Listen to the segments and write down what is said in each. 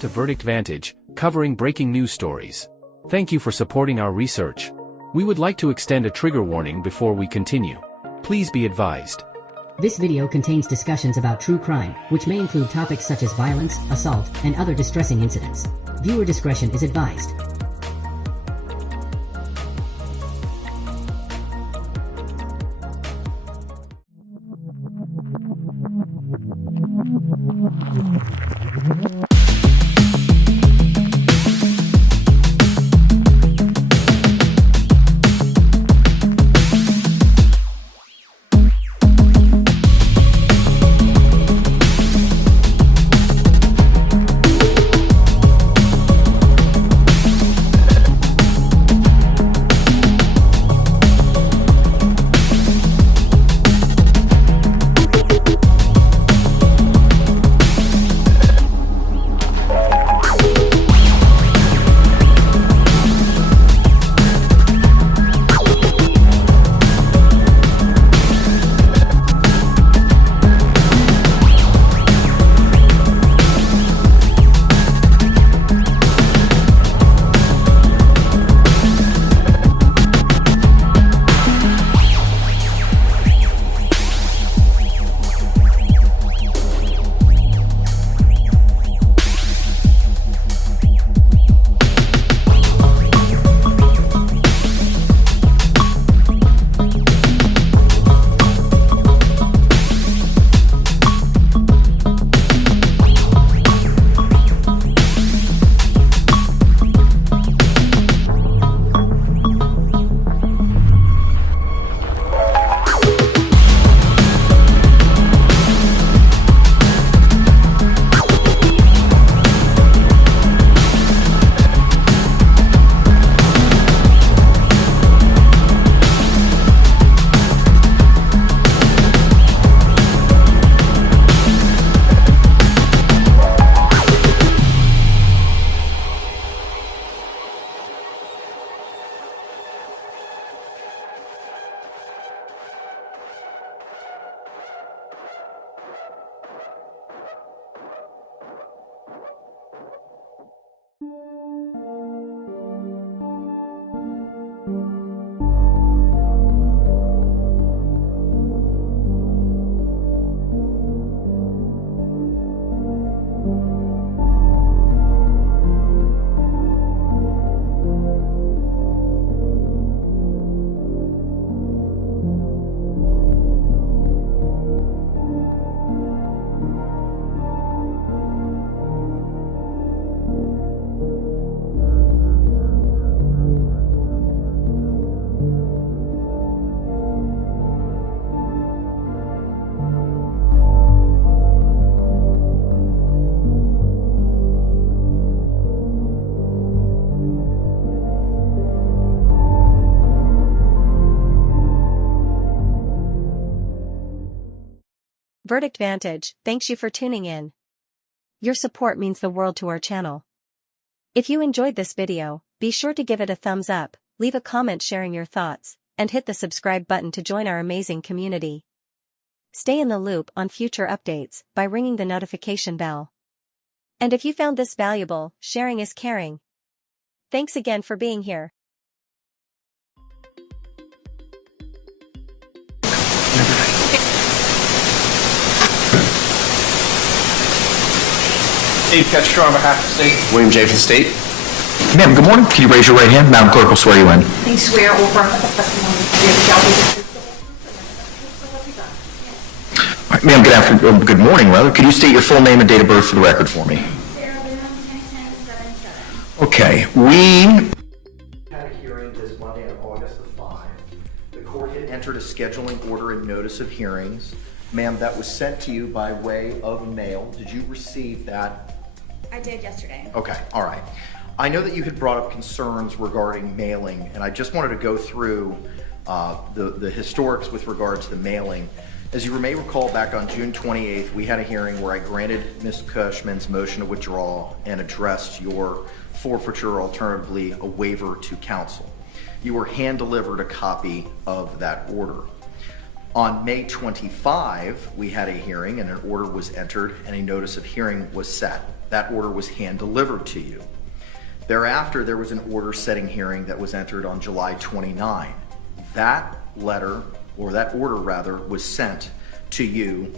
to Verdict Vantage, covering breaking news stories. Thank you for supporting our research. We would like to extend a trigger warning before we continue. Please be advised. This video contains discussions about true crime, which may include topics such as violence, assault, and other distressing incidents. Viewer discretion is advised. Verdict Vantage, thanks you for tuning in. Your support means the world to our channel. If you enjoyed this video, be sure to give it a thumbs up, leave a comment sharing your thoughts, and hit the subscribe button to join our amazing community. Stay in the loop on future updates by ringing the notification bell. And if you found this valuable, sharing is caring. Thanks again for being here. Dave Ketcher on behalf of the state. William J. for the state. Ma'am, good morning. Can you raise your right hand? Madam Clerk will swear you in. I swear or affirm that the testimony All right, ma'am, good morning, rather. Could you state your full name and date of birth for the record for me? Sarah Boone, 1010-77. Okay, we Had a hearing this Monday on August the 5th. The court had entered a scheduling order and notice of hearings. Ma'am, that was sent to you by way of mail. Did you receive that? I did yesterday. Okay, all right. I know that you had brought up concerns regarding mailing, and I just wanted to go through the historics with regard to the mailing. As you may recall, back on June 28th, we had a hearing where I granted Ms. Cushman's motion to withdraw and addressed your forfeiture, alternatively a waiver to counsel. You were hand-delivered a copy of that order. On May 25, we had a hearing and an order was entered and a notice of hearing was set. That order was hand-delivered to you. Thereafter, there was an order setting hearing that was entered on July 29. That letter, or that order rather, was sent to you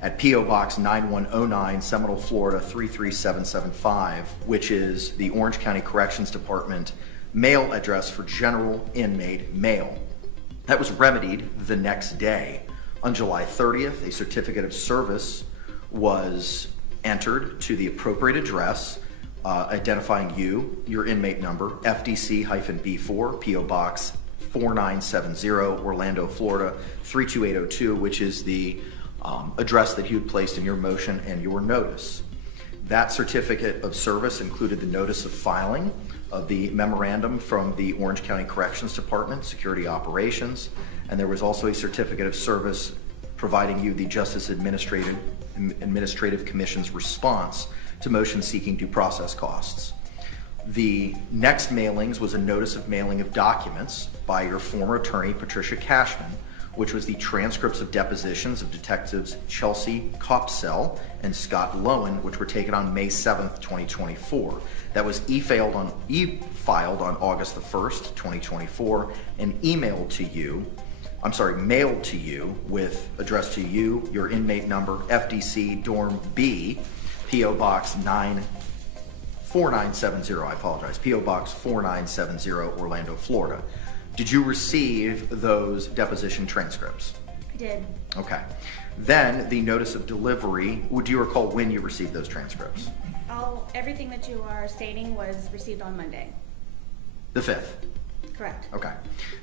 at P.O. Box 9109, Seminole, Florida 33775, which is the Orange County Corrections Department mail address for general inmate mail. That was remedied the next day. On July 30th, a certificate of service was entered to the appropriate address, identifying you, your inmate number, FDC-B4, P.O. Box 4970, Orlando, Florida 32802, which is the address that you had placed in your motion and your notice. That certificate of service included the notice of filing of the memorandum from the Orange County Corrections Department, Security Operations, and there was also a certificate of service providing you the Justice Administrative Commission's response to motions seeking due process costs. The next mailings was a notice of mailing of documents by your former attorney, Patricia Cashman, which was the transcripts of depositions of detectives Chelsea Copsell and Scott Lowen, which were taken on May 7th, 2024. That was e-filed on August the 1st, 2024, and mailed to you with address to you, your inmate number, FDC Dorm B, P.O. Box 4970, P.O. Box 4970, Orlando, Florida. Did you receive those deposition transcripts? I did. Okay. Then the notice of delivery, do you recall when you received those transcripts? Everything that you are stating was received on Monday. The 5th? Correct. Okay.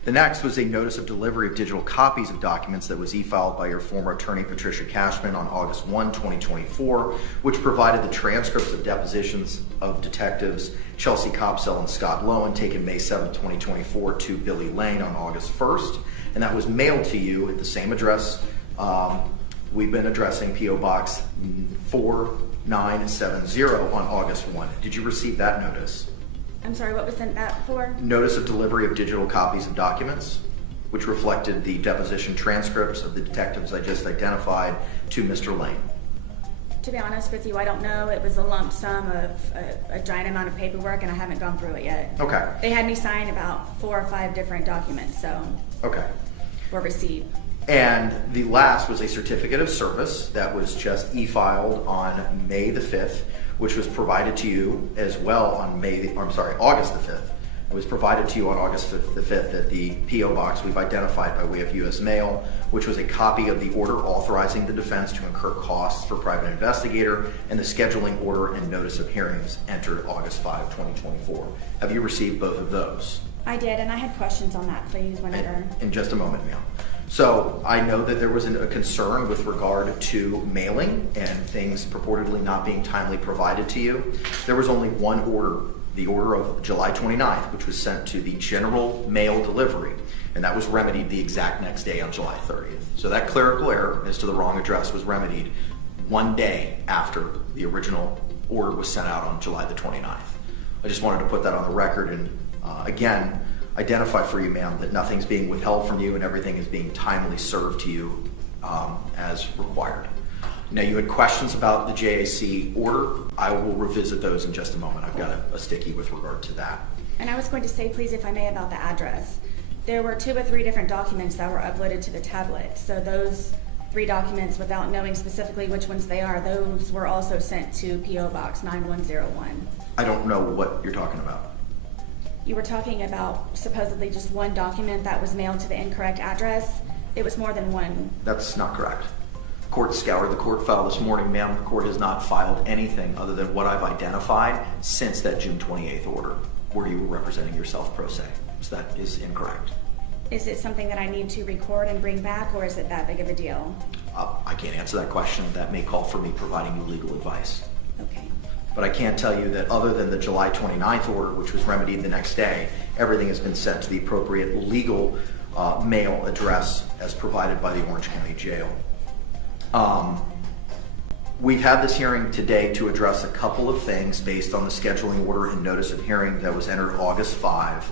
The next was a notice of delivery of digital copies of documents that was e-filed by your former attorney, Patricia Cashman, on August 1, 2024, which provided the transcripts of depositions of detectives Chelsea Copsell and Scott Lowen taken May 7, 2024 to Billy Lane on August 1st, and that was mailed to you at the same address. We've been addressing P.O. Box 4970 on August 1. Did you receive that notice? I'm sorry, what was sent that for? Notice of delivery of digital copies of documents, which reflected the deposition transcripts of the detectives I just identified to Mr. Lane. To be honest with you, I don't know. It was a lump sum of a giant amount of paperwork, and I haven't gone through it yet. Okay. They had me sign about 4 or 5 different documents, so. Okay. For receipt. And the last was a certificate of service that was just e-filed on May the 5th, which was provided to you as well on August the 5th. It was provided to you on August the 5th at the P.O. Box we've identified by way of U.S. mail, which was a copy of the order authorizing the defense to incur costs for private investigator and the scheduling order and notice of hearings entered August 5, 2024. Have you received both of those? I did, and I had questions on that, please, whenever. In just a moment, ma'am. So I know that there was a concern with regard to mailing and things purportedly not being timely provided to you. There was only one order, the order of July 29th, which was sent to the general mail delivery, and that was remedied the exact next day on July 30th. So that clerical error as to the wrong address was remedied one day after the original order was sent out on July the 29th. I just wanted to put that on the record and again, identify for you, ma'am, that nothing's being withheld from you and everything is being timely served to you as required. Now, you had questions about the JAC order. I will revisit those in just a moment. I've got a sticky with regard to that. And I was going to say, please, if I may, about the address. There were 2 or 3 different documents that were uploaded to the tablet. So those 3 documents, without knowing specifically which ones they are, those were also sent to P.O. Box 9101. I don't know what you're talking about. You were talking about supposedly just one document that was mailed to the incorrect address. It was more than one. That's not correct. Court scoured the court file this morning, ma'am. The court has not filed anything other than what I've identified since that June 28th order, where you were representing yourself pro se. So that is incorrect. Is it something that I need to record and bring back, or is it that big of a deal? I can't answer that question. That may call for me providing you legal advice. Okay. But I can't tell you that other than the July 29th order, which was remedied the next day, everything has been sent to the appropriate legal mail address as provided by the Orange County Jail. We've had this hearing today to address a couple of things based on the scheduling order and notice of hearing that was entered August 5.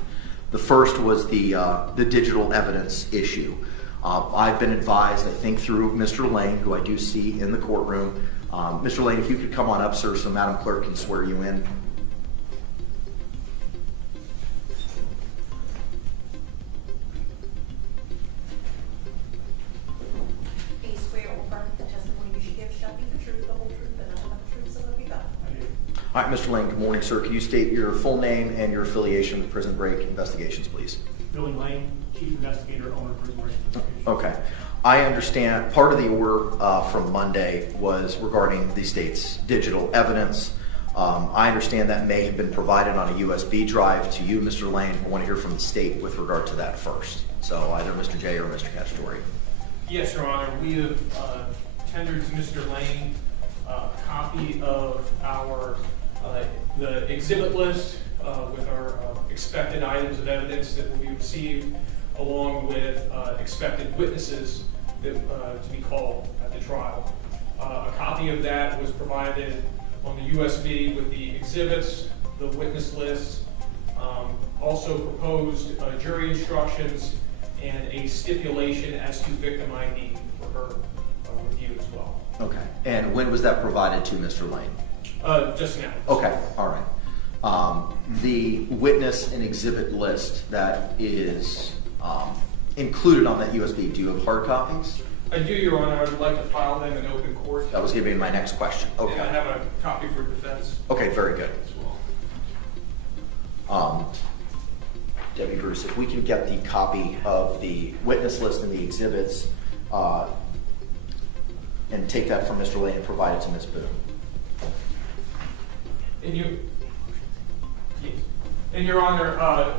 The first was the digital evidence issue. I've been advised, I think through Mr. Lane, who I do see in the courtroom. Mr. Lane, if you could come on up, sir, so Madam Clerk can swear you in. Please swear or affirm that the testimony you should give shall be the truth, the whole truth, and nothing but the truth, so help you God. I do. All right, Mr. Lane, good morning, sir. Can you state your full name and your affiliation with Prison Break Investigations, please? Billy Lane, Chief Investigator, owner of Prison Break Investigations. Okay. I understand part of the order from Monday was regarding the state's digital evidence. I understand that may have been provided on a USB drive to you, Mr. Lane. I want to hear from the state with regard to that first. So either Mr. J or Mr. Cacciatore. Yes, Your Honor. We have tendered to Mr. Lane a copy of our the exhibit list with our expected items of evidence that will be received, along with expected witnesses that, to be called at the trial. A copy of that was provided on the USB with the exhibits, the witness list, also proposed jury instructions and a stipulation as to victim ID for her review as well. Okay. And when was that provided to Mr. Lane? Just now. Okay. All right. The witness and exhibit list that is included on that USB, do you have hard copies? I do, Your Honor. I would like to file them in open court. That was going to be my next question. Okay. And I have a copy for defense. Okay, very good. As well. Debbie Bruce, if we can get the copy of the witness list and the exhibits and take that from Mr. Lane and provide it to Ms. Boone. And Your Honor,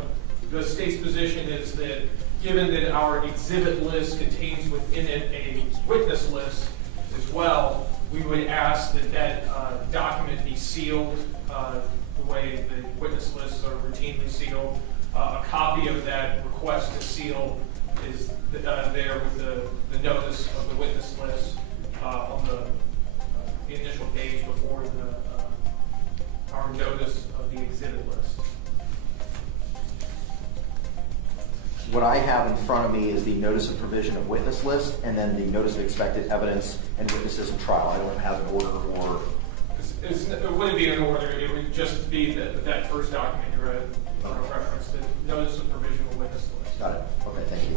the state's position is that given that our exhibit list contains within it a witness list as well, we would ask that that document be sealed the way the witness lists are routinely sealed. A copy of that request to seal is there with the notice of the witness list on the initial page before our notice of the exhibit list. What I have in front of me is the notice of provision of witness list and then the notice of expected evidence and witnesses in trial. I don't have an order or... It wouldn't be an order. It would just be that first document you read, reference, the notice of provision of witness list. Got it. Okay, thank you.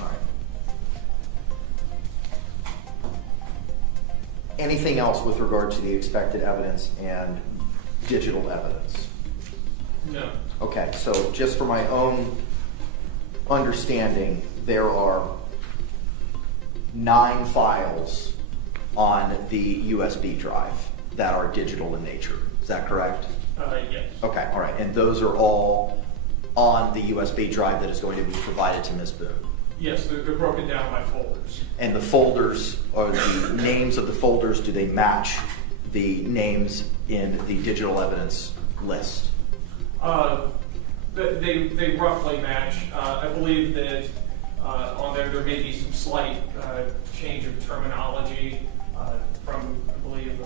All right. Anything else with regard to the expected evidence and digital evidence? No. Okay, so just for my own understanding, there are 9 files on the USB drive that are digital in nature. Is that correct? Yes. Okay, all right. And those are all on the USB drive that is going to be provided to Ms. Boone? Yes, they're broken down by folders. And the folders, or the names of the folders, do they match the names in the digital evidence list? They roughly match. I believe that on there may be some slight change of terminology from, I believe,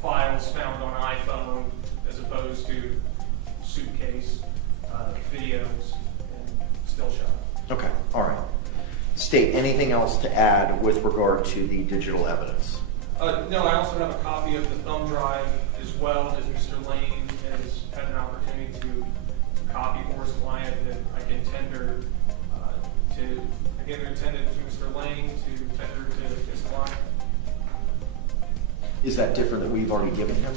files found on iPhone as opposed to suitcase, videos, and still shot. Okay, all right. State, anything else to add with regard to the digital evidence? No, I also have a copy of the thumb drive as well that Mr. Lane has had an opportunity to copy for his client that I can tender tend it to Mr. Lane to tender to his client. Is that different that we've already given him?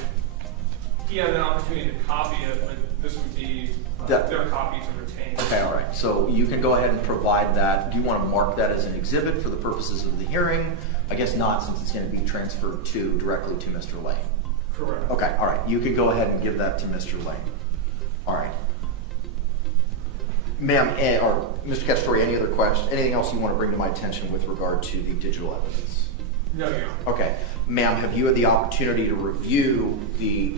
He had an opportunity to copy it, but this would be their copy to retain. Okay, all right. So you can go ahead and provide that. Do you want to mark that as an exhibit for the purposes of the hearing? I guess not, since it's going to be transferred directly to Mr. Lane. Correct. Okay, all right. You can go ahead and give that to Mr. Lane. All right. Ma'am, or Mr. Cacciatore, any other questions? Anything else you want to bring to my attention with regard to the digital evidence? No, Your Honor. Okay. Ma'am, have you had the opportunity to review the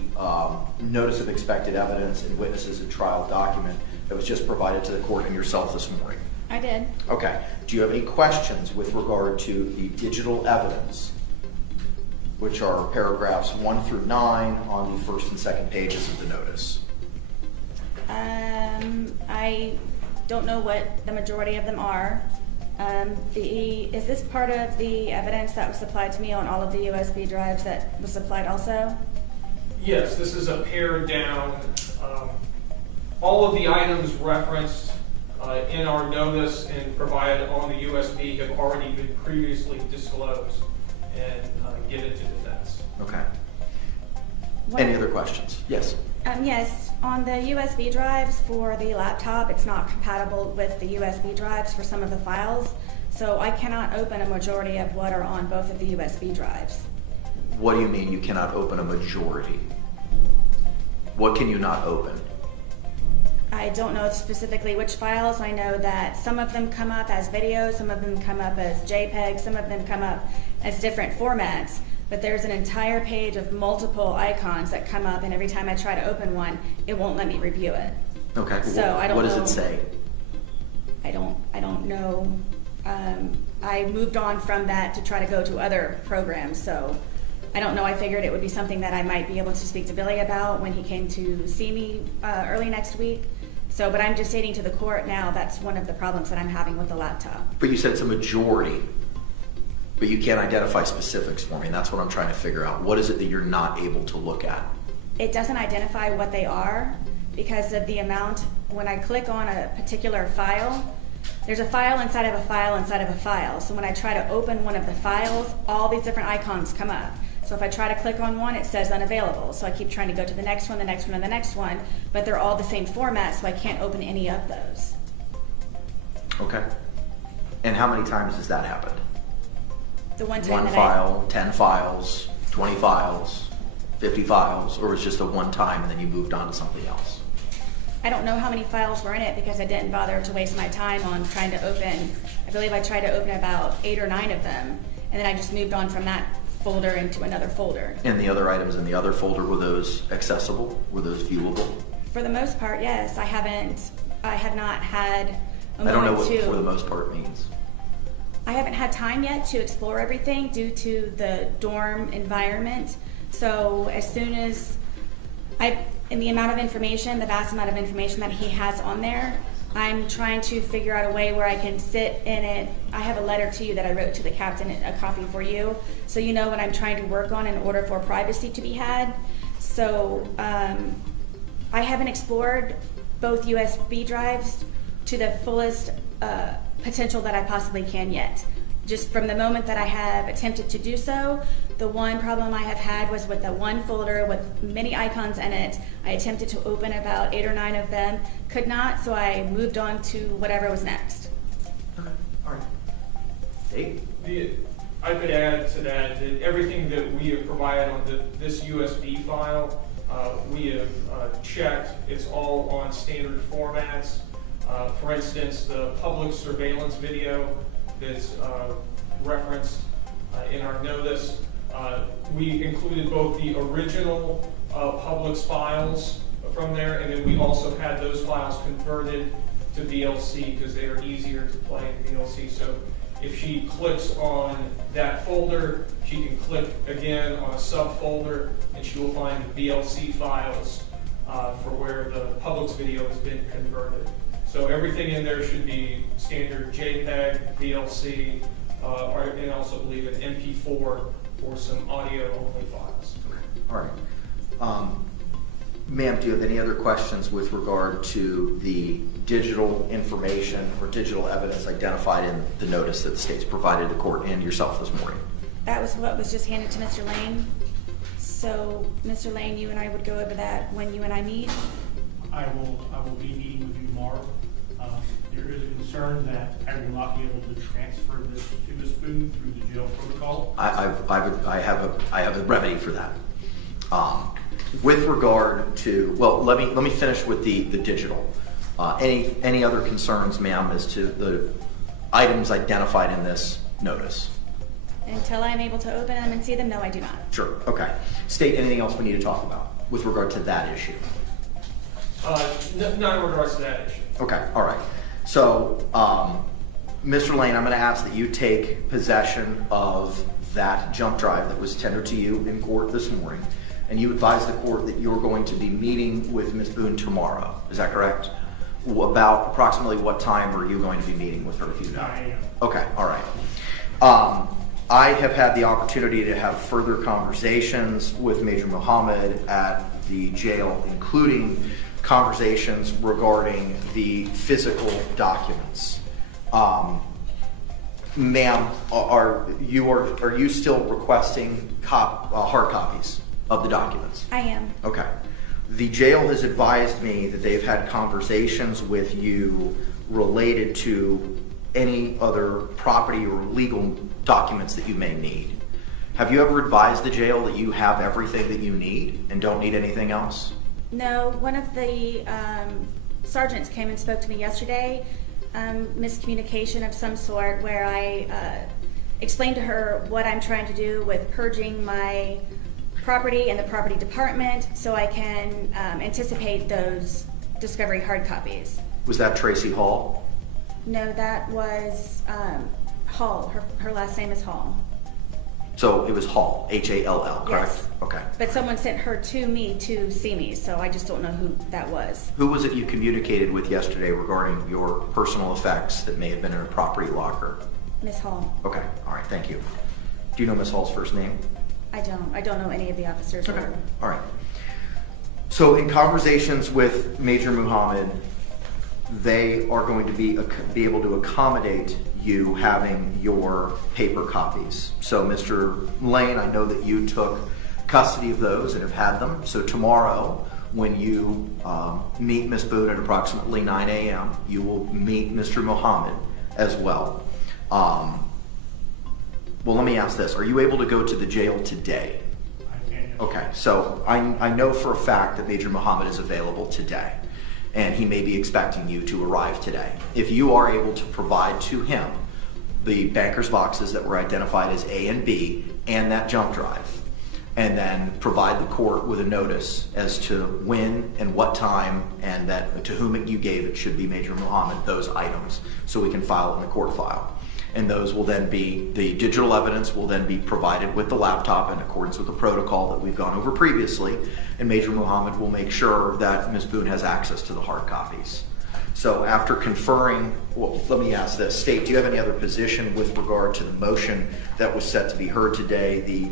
notice of expected evidence and witnesses in trial document that was just provided to the court and yourself this morning? I did. Okay. Do you have any questions with regard to the digital evidence, which are paragraphs 1 through 9 on the first and second pages of the notice? I don't know what the majority of them are. Is this part of the evidence that was supplied to me on all of the USB drives that was supplied also? Yes, this is a pared down. All of the items referenced in our notice and provided on the USB have already been previously disclosed and given to defense. Okay. Any other questions? Yes. Yes, on the USB drives for the laptop, it's not compatible with the USB drives for some of the files, so I cannot open a majority of what are on both of the USB drives. What do you mean you cannot open a majority? What can you not open? I don't know specifically which files. I know that some of them come up as videos, some of them come up as JPEG, some of them come up as different formats. But there's an entire page of multiple icons that come up, and every time I try to open one, it won't let me review it. Okay. So I don't know. What does it say? I don't know. I moved on from that to try to go to other programs, so I don't know. I figured it would be something that I might be able to speak to Billy about when he came to see me early next week. So, but I'm just stating to the court now that's one of the problems that I'm having with the laptop. But you said it's a majority. But you can't identify specifics for me, and that's what I'm trying to figure out. What is it that you're not able to look at? It doesn't identify what they are because of the amount. When I click on a particular file, there's a file inside of a file inside of a file. So when I try to open one of the files, all these different icons come up. So if I try to click on one, it says unavailable. So I keep trying to go to the next one, the next one, and the next one, but they're all the same format, so I can't open any of those. Okay. And how many times has that happened? The one time One file, 10 files, 20 files, 50 files, or was it just a one time and then you moved on to something else? I don't know how many files were in it because I didn't bother to waste my time on trying to open. I believe I tried to open about 8 or 9 of them, and then I just moved on from that folder into another folder. And the other items in the other folder, were those accessible? Were those viewable? For the most part, yes. I have not had a moment I don't know what to, for the most part means. I haven't had time yet to explore everything due to the dorm environment. So as soon as in the amount of information, the vast amount of information that he has on there, I'm trying to figure out a way where I can sit in it. I have a letter to you that I wrote to the captain, a copy for you, so you know what I'm trying to work on in order for privacy to be had. So I haven't explored both USB drives to the fullest potential that I possibly can yet. Just from the moment that I have attempted to do so, the one problem I have had was with the one folder with many icons in it. I attempted to open about 8 or 9 of them, could not, so I moved on to whatever was next. Okay, all right. Dave? I could add to that everything that we have provided on this USB file, we have checked. It's all on standard formats. For instance, the public surveillance video that's referenced in our notice, we included both the original Publix files from there, and then we also had those files converted to VLC because they are easier to play in VLC. So if she clicks on that folder, she can click again on a subfolder, and she will find the VLC files for where the Publix video has been converted. So everything in there should be standard JPEG, VLC, and also believe an MP4 for some audio-only files. Okay. All right. Ma'am, do you have any other questions with regard to the digital information or digital evidence identified in the notice that the state's provided the court and yourself this morning? That was what was just handed to Mr. Lane. So, Mr. Lane, you and I would go over that when you and I meet. I will be meeting with you tomorrow. There is a concern that I will not be able to transfer this to Ms. Boone through the jail protocol. I have a remedy for that. With regard to, well, let me finish with the digital. Any other concerns, ma'am, as to the items identified in this notice? Until I'm able to open them and see them, no, I do not. Sure. Okay. State, anything else we need to talk about with regard to that issue? Not in regards to that issue. Okay. All right. So, Mr. Lane, I'm going to ask that you take possession of that jump drive that was tendered to you in court this morning, and you advise the court that you're going to be meeting with Ms. Boone tomorrow. Is that correct? About approximately what time are you going to be meeting with her? If you know? 9 a.m. Okay, all right. I have had the opportunity to have further conversations with Major Muhammad at the jail, including conversations regarding the physical documents. Ma'am, are you still requesting hard copies of the documents? I am. Okay. The jail has advised me that they've had conversations with you related to any other property or legal documents that you may need. Have you ever advised the jail that you have everything that you need and don't need anything else? No, one of the sergeants came and spoke to me yesterday, miscommunication of some sort, where I explained to her what I'm trying to do with purging my property and the property department so I can anticipate those discovery hard copies. Was that Tracy Hall? No, that was Hall. Her last name is Hall. So it was Hall, H-A-L-L, correct? Yes. Okay. But someone sent her to me to see me, so I just don't know who that was. Who was it you communicated with yesterday regarding your personal effects that may have been in a property locker? Miss Hall. Okay, all right, thank you. Do you know Miss Hall's first name? I don't know any of the officers. Okay, all right. So in conversations with Major Muhammad, they are going to be able to accommodate you having your paper copies. So Mr. Lane, I know that you took custody of those and have had them. So tomorrow, when you meet Ms. Boone at approximately 9 a.m., you will meet Mr. Muhammad as well. Well, let me ask this. Are you able to go to the jail today? I can. Okay, so I know for a fact that Major Muhammad is available today, and he may be expecting you to arrive today. If you are able to provide to him the banker's boxes that were identified as A and B and that jump drive, and then provide the court with a notice as to when and what time and that to whom you gave it should be Major Muhammad, those items, so we can file it in the court file. And those will then be, the digital evidence will then be provided with the laptop in accordance with the protocol that we've gone over previously, and Major Muhammad will make sure that Ms. Boone has access to the hard copies. So after conferring, well, let me ask this. State, do you have any other position with regard to the motion that was set to be heard today, the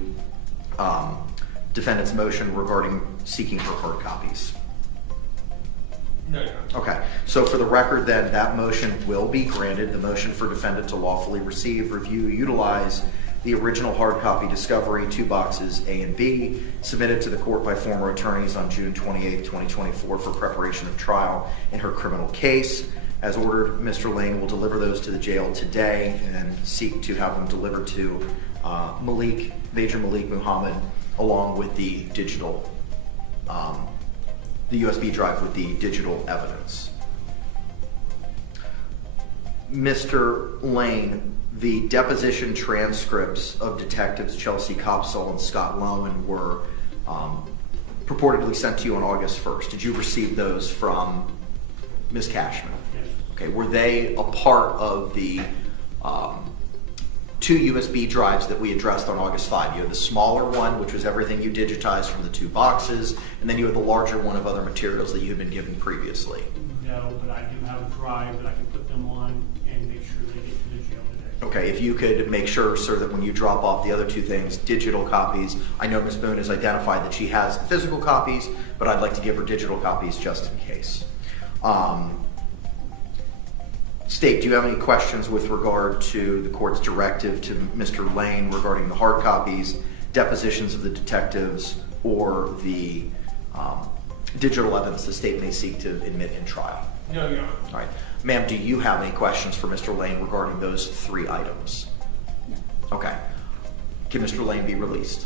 defendant's motion regarding seeking her hard copies? No, no. Okay, so for the record then, that motion will be granted. The motion for defendant to lawfully receive, review, utilize the original hard copy discovery, 2 boxes A and B, submitted to the court by former attorneys on June 28, 2024 for preparation of trial in her criminal case. As ordered, Mr. Lane will deliver those to the jail today and seek to have them delivered to Major Malik Muhammad, along with the digital the USB drive with the digital evidence. Mr. Lane, the deposition transcripts of detectives Chelsea Copsall and Scott Lowen were purportedly sent to you on August 1st. Did you receive those from Ms. Cashman? Yes. Okay, were they a part of the 2 USB drives that we addressed on August 5. You had the smaller one, which was everything you digitized from the 2 boxes, and then you had the larger one of other materials that you had been given previously. No, but I do have a drive that I can put them on and make sure they get to the jail today. Okay, if you could make sure, sir, that when you drop off the other 2 things, digital copies, I know Ms. Boone has identified that she has physical copies, but I'd like to give her digital copies just in case. State, do you have any questions with regard to the court's directive to Mr. Lane regarding the hard copies, depositions of the detectives, or the digital evidence the state may seek to admit in trial? No, Your Honor. All right. Ma'am, do you have any questions for Mr. Lane regarding those 3 items? No. Okay. Can Mr. Lane be released?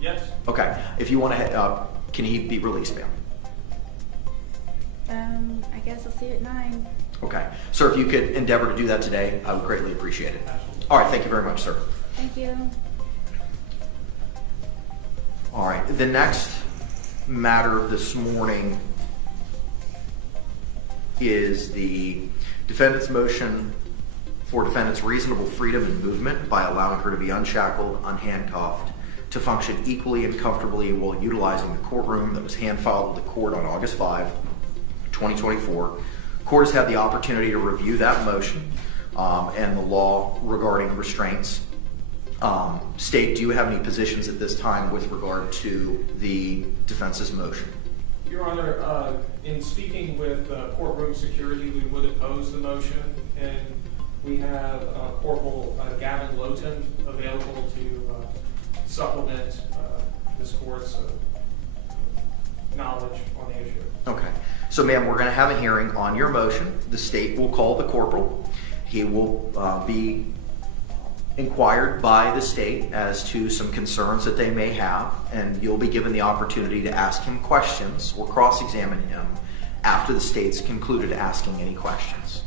Yes. Okay. If you want to, can he be released, ma'am? I guess I'll see you at 9. Okay. Sir, if you could endeavor to do that today, I would greatly appreciate it. All right. Thank you very much, sir. Thank you. All right. The next matter this morning is the defendant's motion for defendant's reasonable freedom and movement by allowing her to be unshackled, unhandcuffed, to function equally and comfortably while utilizing the courtroom that was hand-filed with the court on August 5, 2024. Court has had the opportunity to review that motion and the law regarding restraints. State, do you have any positions at this time with regard to the defense's motion? Your Honor, in speaking with courtroom security, we would oppose the motion, and we have Corporal Gavin Lowton available to supplement this court's knowledge on the issue. Okay. So, ma'am, we're going to have a hearing on your motion. The state will call the corporal. He will be inquired by the state as to some concerns that they may have, and you'll be given the opportunity to ask him questions or cross-examine him after the state's concluded asking any questions.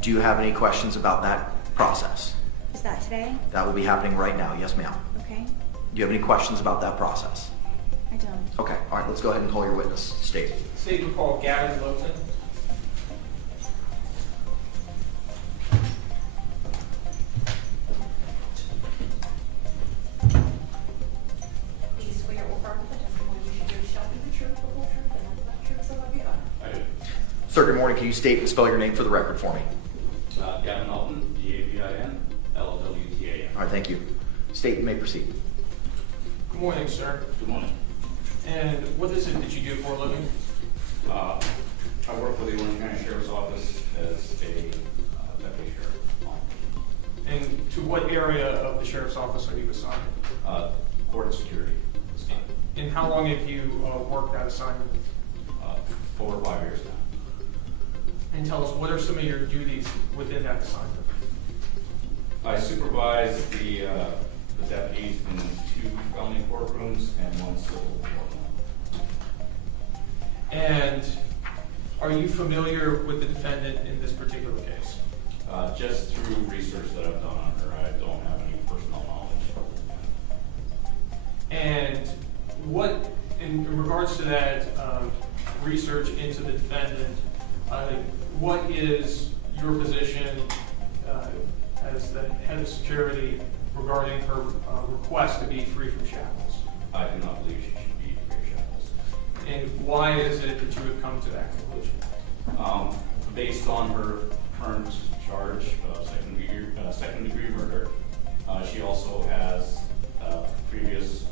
Do you have any questions about that process? Is that today? That will be happening right now. Yes, ma'am. Okay. Do you have any questions about that process? I don't. Okay. All right. Let's go ahead and call your witness. State. State will call Gavin Lowton. Please swear or affirm that the testimony you should give shall be the truth, the whole truth, and nothing but the truth, so help you God. I do. Sir, good morning. Can you state and spell your name for the record for me? Gavin Alton, Gavin, Lwtan. All right. Thank you. State, you may proceed. Good morning, sir. Good morning. And what is it that you do for a living? I work for the Orange County Sheriff's Office as a deputy sheriff. And to what area of the sheriff's office are you assigned? Court and security. And how long have you worked that assignment? Over 5 years now. And tell us, what are some of your duties within that assignment? I supervise the deputies in 2 felony courtrooms and 1 civil courtroom. And are you familiar with the defendant in this particular case? Just through research that I've done on her, I don't have any personal knowledge. And what, in regards to that research into the defendant, what is your position as the head of security regarding her request to be free from shackles? I do not believe she should be free of shackles. And why is it that you have come to that conclusion? Based on her current charge of second degree murder, she also has previous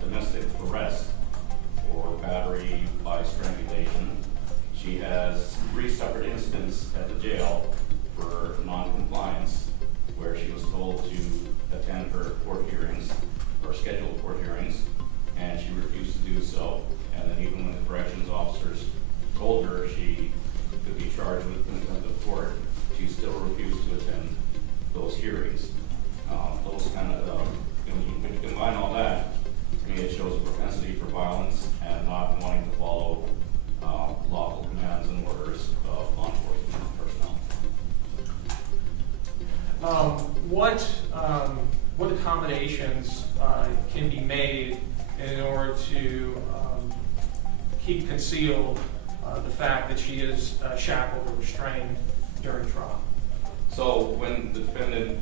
domestic arrest for battery by strangulation. She has 3 separate incidents at the jail for non-compliance, where she was told to attend her court hearings, or scheduled court hearings, and she refused to do so. And then even when the corrections officers told her she could be charged with contempt of court, she still refused to attend those hearings. Those kind of, when you combine all that, to me it shows a propensity for violence and not wanting to follow lawful commands and orders of law enforcement personnel. What accommodations can be made in order to keep concealed the fact that she is shackled or restrained during trial? So when the defendant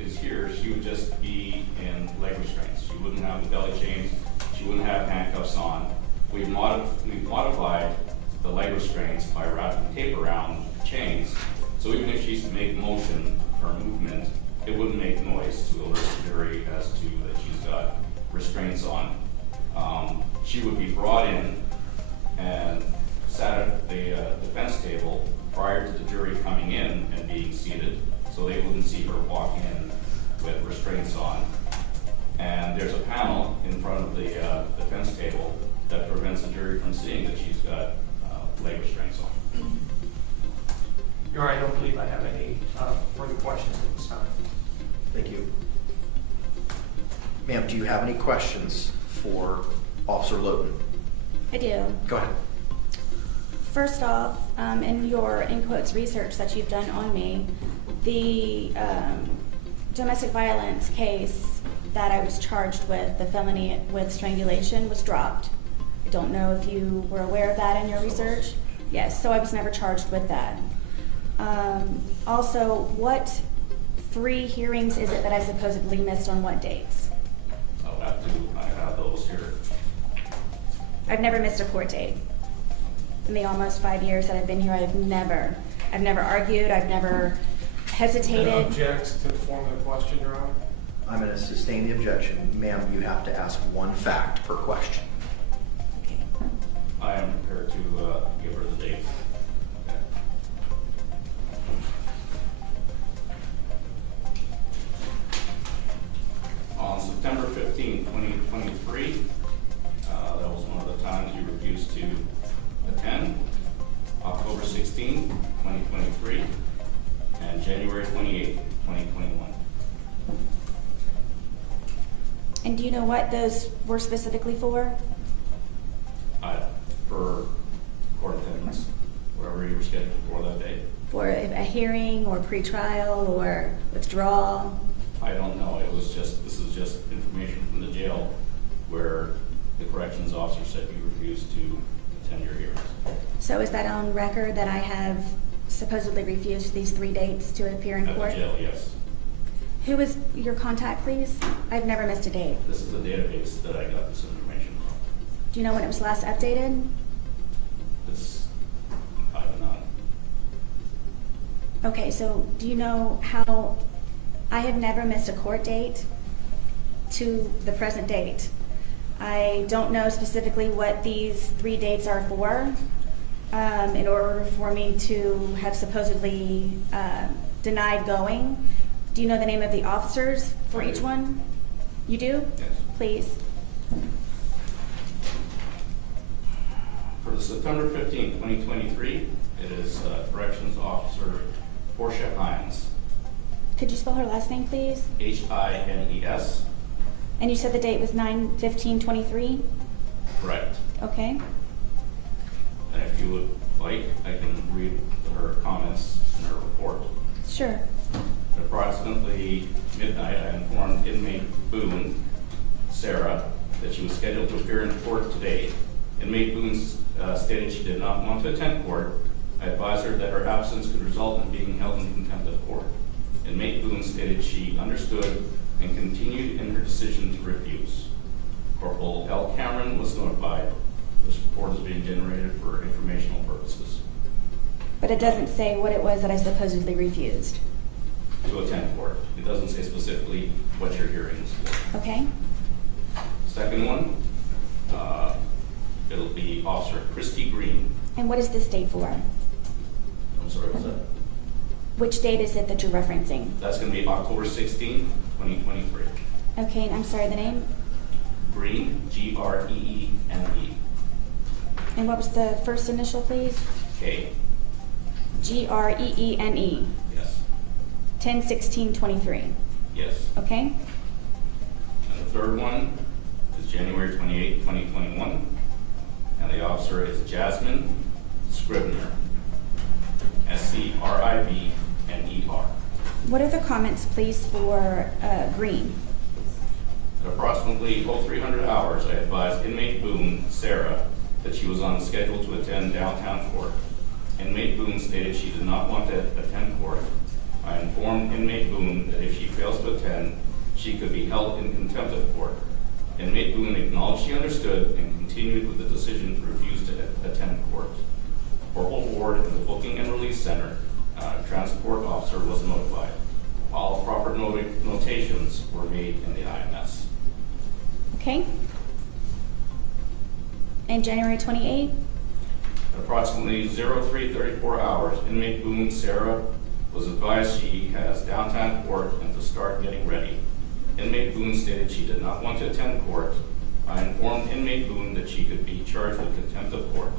is here, she would just be in leg restraints. She wouldn't have the belly chains. She wouldn't have handcuffs on. We've modified the leg restraints by wrapping tape around the chains. So even if she's to make motion or movement, it wouldn't make noise to alert the jury as to that she's got restraints on. She would be brought in and sat at the defense table prior to the jury coming in and being seated, so they wouldn't see her walk in with restraints on. And there's a panel in front of the defense table that prevents the jury from seeing that she's got leg restraints on. Your Honor, I don't believe I have any further questions at this time. Thank you. Ma'am, do you have any questions for Officer Lowton? I do. Go ahead. First off, in your, in quotes, research that you've done on me, the domestic violence case that I was charged with, the felony with strangulation, was dropped. I don't know if you were aware of that in your research. Yes, so I was never charged with that. Also, what 3 hearings is it that I supposedly missed on what dates? I have those here. I've never missed a court date. in the almost 5 years that I've been here, I've never argued, I've never hesitated. Object to the form of the question, Your Honor. I'm going to sustain the objection. Ma'am, you have to ask one fact per question. Okay. I am prepared to give her the date. Okay. On September 15, 2023, that was one of the times you refused to attend. October 16, 2023, and January 28, 2021. And do you know what those were specifically for? For court attendance, wherever you were scheduled for that day. For a hearing or pretrial or withdrawal? I don't know. This is just information from the jail where the corrections officer said you refused to attend your hearings. So is that on record that I have supposedly refused these 3 dates to appear in court? At the jail, yes. Who is your contact, please? I've never missed a date. This is a database that I got this information from. Do you know when it was last updated? I don't know. Okay, so do you know how I have never missed a court date to the present date? I don't know specifically what these 3 dates are for. In order for me to have supposedly denied going. Do you know the name of the officers for each one? You do? Yes. Please. For the September 15, 2023, it is Corrections Officer Portia Hines. Could you spell her last name, please? Hines. And you said the date was 9/15/23? Correct. Okay. And if you would like, I can read her comments in her report. Sure. At approximately midnight, I informed inmate Boone, Sarah, that she was scheduled to appear in court today. Inmate Boone stated she did not want to attend court. I advised her that her absence could result in being held in contempt of court. Inmate Boone stated she understood and continued in her decision to refuse. Corporal L. Cameron was notified. This report is being generated for informational purposes. But it doesn't say what it was that I supposedly refused. To attend court. It doesn't say specifically what your hearing is for. Okay. Second one, it'll be Officer Christy Green. And what is this date for? I'm sorry, what's that? Which date is it that you're referencing? That's going to be October 16, 2023. Okay, and I'm sorry, the name? Green, Greene. And what was the first initial, please? K. Greene. Yes. 10/16/23. Yes. Okay? And the third one is January 28, 2021. And the officer is Jasmine Scribner. Scribner. What are the comments, please, for Green? At approximately 0300 hours, I advised inmate Boone, Sarah, that she was on schedule to attend downtown court. Inmate Boone stated she did not want to attend court. I informed inmate Boone that if she fails to attend, she could be held in contempt of court. Inmate Boone acknowledged she understood and continued with the decision to refuse to attend court. Corporal Ward in the Booking and Release Center, transport officer, was notified. All proper notations were made in the IMS. Okay? And January 28? At approximately 0334 hours, inmate Boone, Sarah, was advised she has downtown court and to start getting ready. Inmate Boone stated she did not want to attend court. I informed inmate Boone that she could be charged with contempt of court.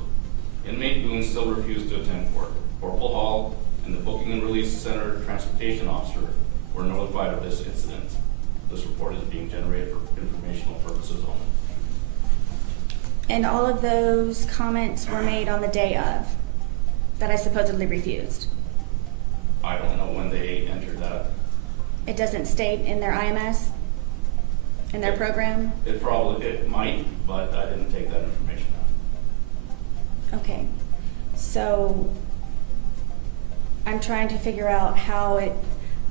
Inmate Boone still refused to attend court. Corporal Hall and the Booking and Release Center transportation officer were notified of this incident. This report is being generated for informational purposes only. And all of those comments were made on the day of that I supposedly refused. I don't know when they entered that. It doesn't state in their IMS, in their program? It might, but I didn't take that information out. Okay. So I'm trying to figure out how it,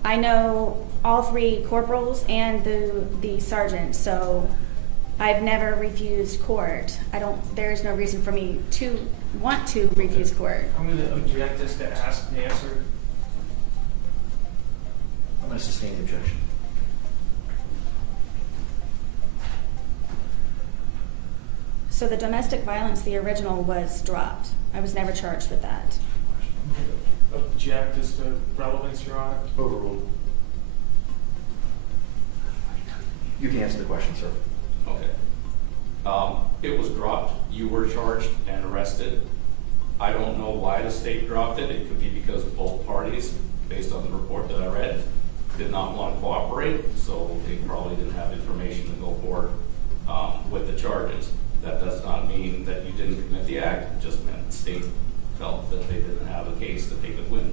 I know all 3 corporals and the sergeant, so I've never refused court. There's no reason for me to want to refuse court. I'm going to object this to asked and answered. I'm going to sustain the objection. So the domestic violence, the original, was dropped. I was never charged with that. Object as to relevance, Your Honor. Overruled. You can answer the question, sir. Okay. It was dropped. You were charged and arrested. I don't know why the state dropped it. It could be because both parties, based on the report that I read, did not want to cooperate, so they probably didn't have information to go forward with the charges. That does not mean that you didn't commit the act. It just meant the state felt that they didn't have a case that they could win.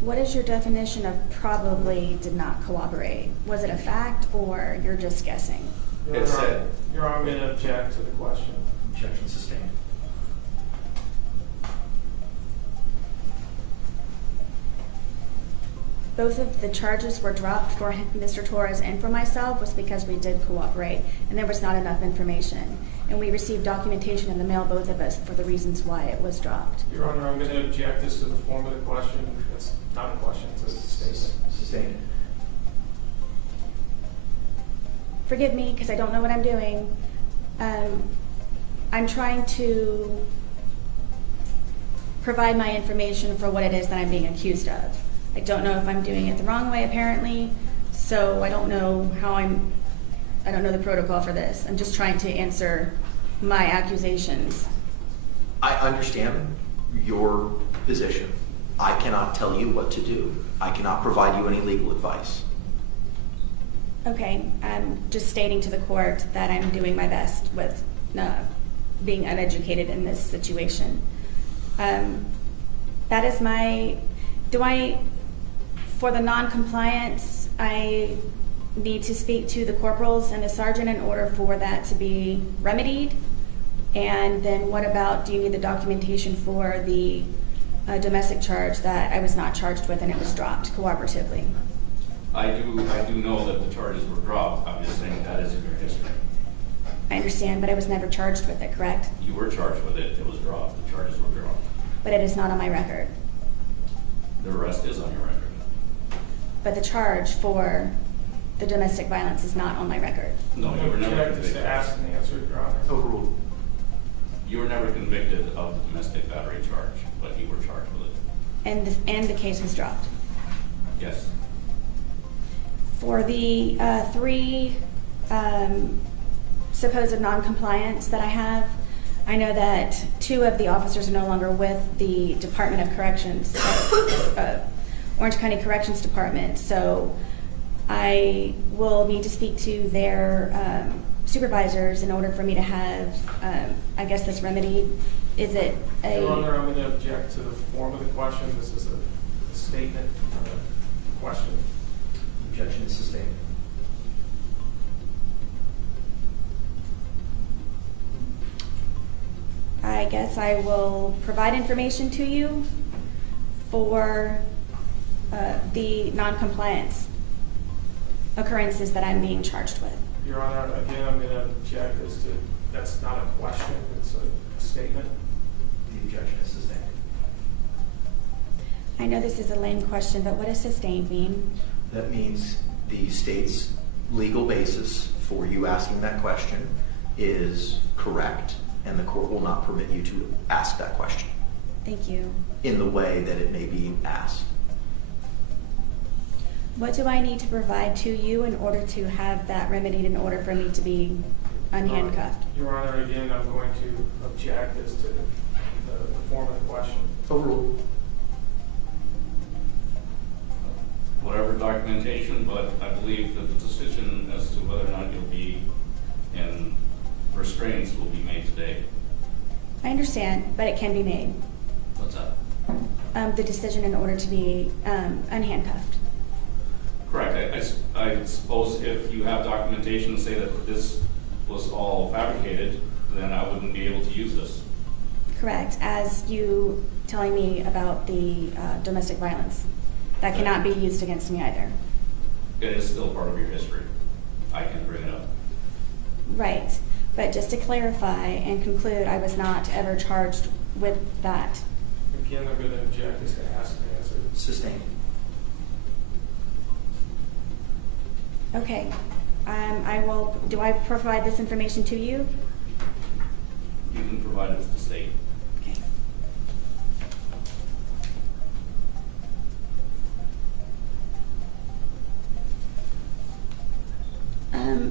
What is your definition of probably did not cooperate? Was it a fact or you're just guessing? It said. Your Honor, I'm going to object to the question. Objection sustained. Both of the charges were dropped for Mr. Torres and for myself was because we did cooperate and there was not enough information. And we received documentation in the mail, both of us, for the reasons why it was dropped. Your Honor, I'm going to object this to the form of the question. It's not a question, it's a statement. Sustained. Forgive me, because I don't know what I'm doing. I'm trying to provide my information for what it is that I'm being accused of. I don't know if I'm doing it the wrong way, apparently, so I don't know I don't know the protocol for this. I'm just trying to answer my accusations. I understand your position. I cannot tell you what to do. I cannot provide you any legal advice. Okay, I'm just stating to the court that I'm doing my best with being uneducated in this situation. That is for the non-compliance, I need to speak to the corporals and the sergeant in order for that to be remedied. And then what about, do you need the documentation for the domestic charge that I was not charged with and it was dropped cooperatively? I do know that the charges were dropped. I'm just saying that is in your history. I understand, but I was never charged with it, correct? You were charged with it. It was dropped. The charges were dropped. But it is not on my record. The rest is on your record. But the charge for the domestic violence is not on my record. No, you were never Object this convicted. to asked and answered, Your Honor. Overruled. You were never convicted of the domestic battery charge, but you were charged with it. And the case was dropped. Yes. For the three supposed non-compliance that I have, I know that 2 of the officers are no longer with the Department of Corrections, Orange County Corrections Department, so I will need to speak to their supervisors in order for me to have, I guess, this remedied. Is it a... Your Honor, I'm going to object to the form of the question. This is a statement, question. Objection is sustained. I guess I will provide information to you for the non-compliance occurrences that I'm being charged with. Your Honor, again, I'm going to object as to that's not a question, it's a statement. The objection is sustained. I know this is a lame question, but what does sustained mean? That means the state's legal basis for you asking that question is correct, and the court will not permit you to ask that question Thank you. in the way that it may be asked. What do I need to provide to you in order to have that remedied, in order for me to be unhandcuffed? Your Honor, again, I'm going to object as to the form of the question. Overruled. Whatever documentation, but I believe that the decision as to whether or not you'll be in restraints will be made today. I understand, but it can be made. What's that? The decision in order to be unhandcuffed. Correct. I suppose if you have documentation to say that this was all fabricated, then I wouldn't be able to use this. Correct, as you telling me about the domestic violence. That cannot be used against me either. It is still part of your history. I can bring it up. Right, but just to clarify and conclude, I was not ever charged with that. Again, I'm going to object. It's going to ask me answer. Sustained. Okay, do I provide this information to you? You can provide it to the state. Okay.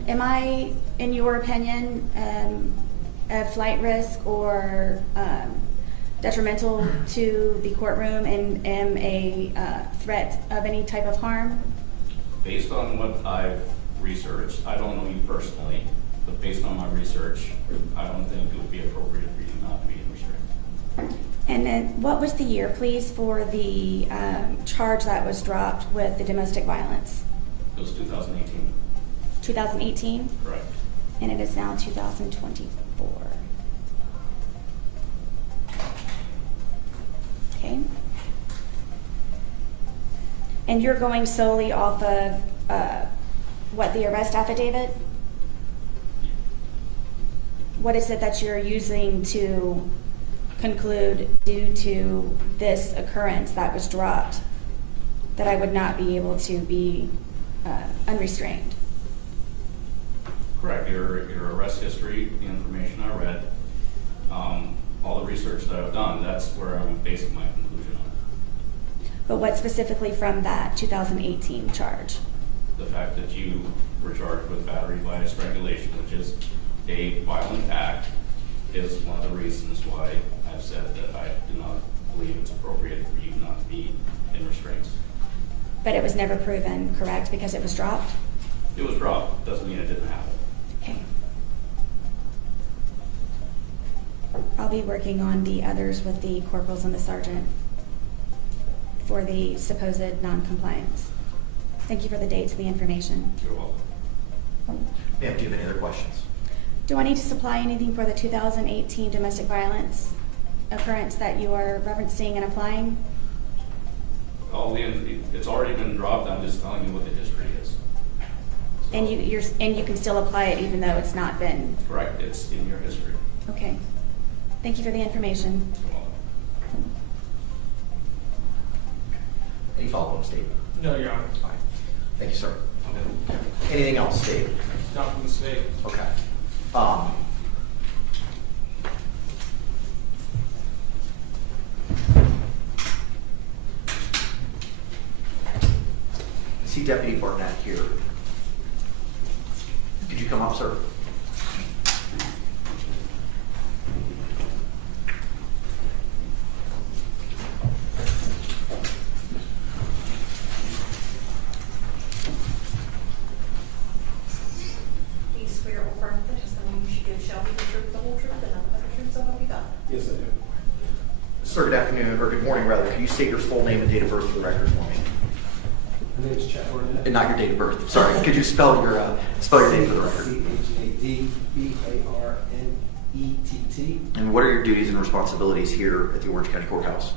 Am I, in your opinion, a flight risk or detrimental to the courtroom and am a threat of any type of harm? Based on what I've researched, I don't know you personally, but based on my research, I don't think it would be appropriate for you not to be in restraint. And then what was the year, please, for the charge that was dropped with the domestic violence? It was 2018. 2018? Correct. And it is now 2024. Okay. And you're going solely off of what, the arrest affidavit? What is it that you're using to conclude due to this occurrence that was dropped that I would not be able to be unrestrained? Correct. Your arrest history, the information I read, all the research that I've done, that's where I'm basing my conclusion on. But what specifically from that 2018 charge? The fact that you were charged with battery by strangulation, which is a violent act, is one of the reasons why I've said that I do not believe it's appropriate for you not to be in restraints. But it was never proven, correct, because it was dropped? It was dropped. Doesn't mean it didn't happen. Okay. I'll be working on the others with the corporals and the sergeant for the supposed non-compliance. Thank you for the dates and the information. You're welcome. Ma'am, do you have any other questions? Do I need to supply anything for the 2018 domestic violence occurrence that you are referencing and applying? It's already been dropped. I'm just telling you what the history is. So, And you can still apply it even though it's not been? correct. It's in your history. Okay. Thank you for the information. You're welcome. Any follow-up, Steve? No, Your Honor. All right. Thank you, sir. Anything else, Steve? Not from the state. Okay. I see Deputy Barnett here. Could you come up, sir? Do you swear or affirm that the testimony you should give shall be the truth, the whole truth, and nothing but the truth, so help you God? Yes, I do. Sir, good afternoon, or good morning rather. Can you state your full name and date of birth for the record for me? My name is Chad Barnett. And not your date of birth. Sorry. Could you spell your name for the record? CHADBARNETT. And what are your duties and responsibilities here at the Orange County Courthouse?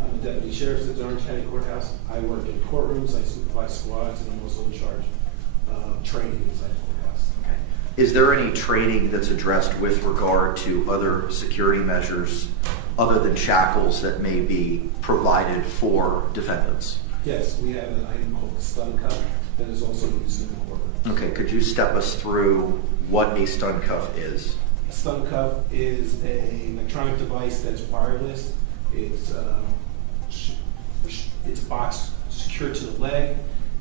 I'm a deputy sheriff at the Orange County Courthouse. I work in courtrooms, I supervise squads, and I'm also in charge of training inside the courthouse. Okay. Is there any training that's addressed with regard to other security measures other than shackles that may be provided for defendants? Yes, we have an item called the stun cuff that is also used in the courtroom. Okay, could you step us through what a stun cuff is? A stun cuff is an electronic device that's wireless. It's boxed secured to the leg.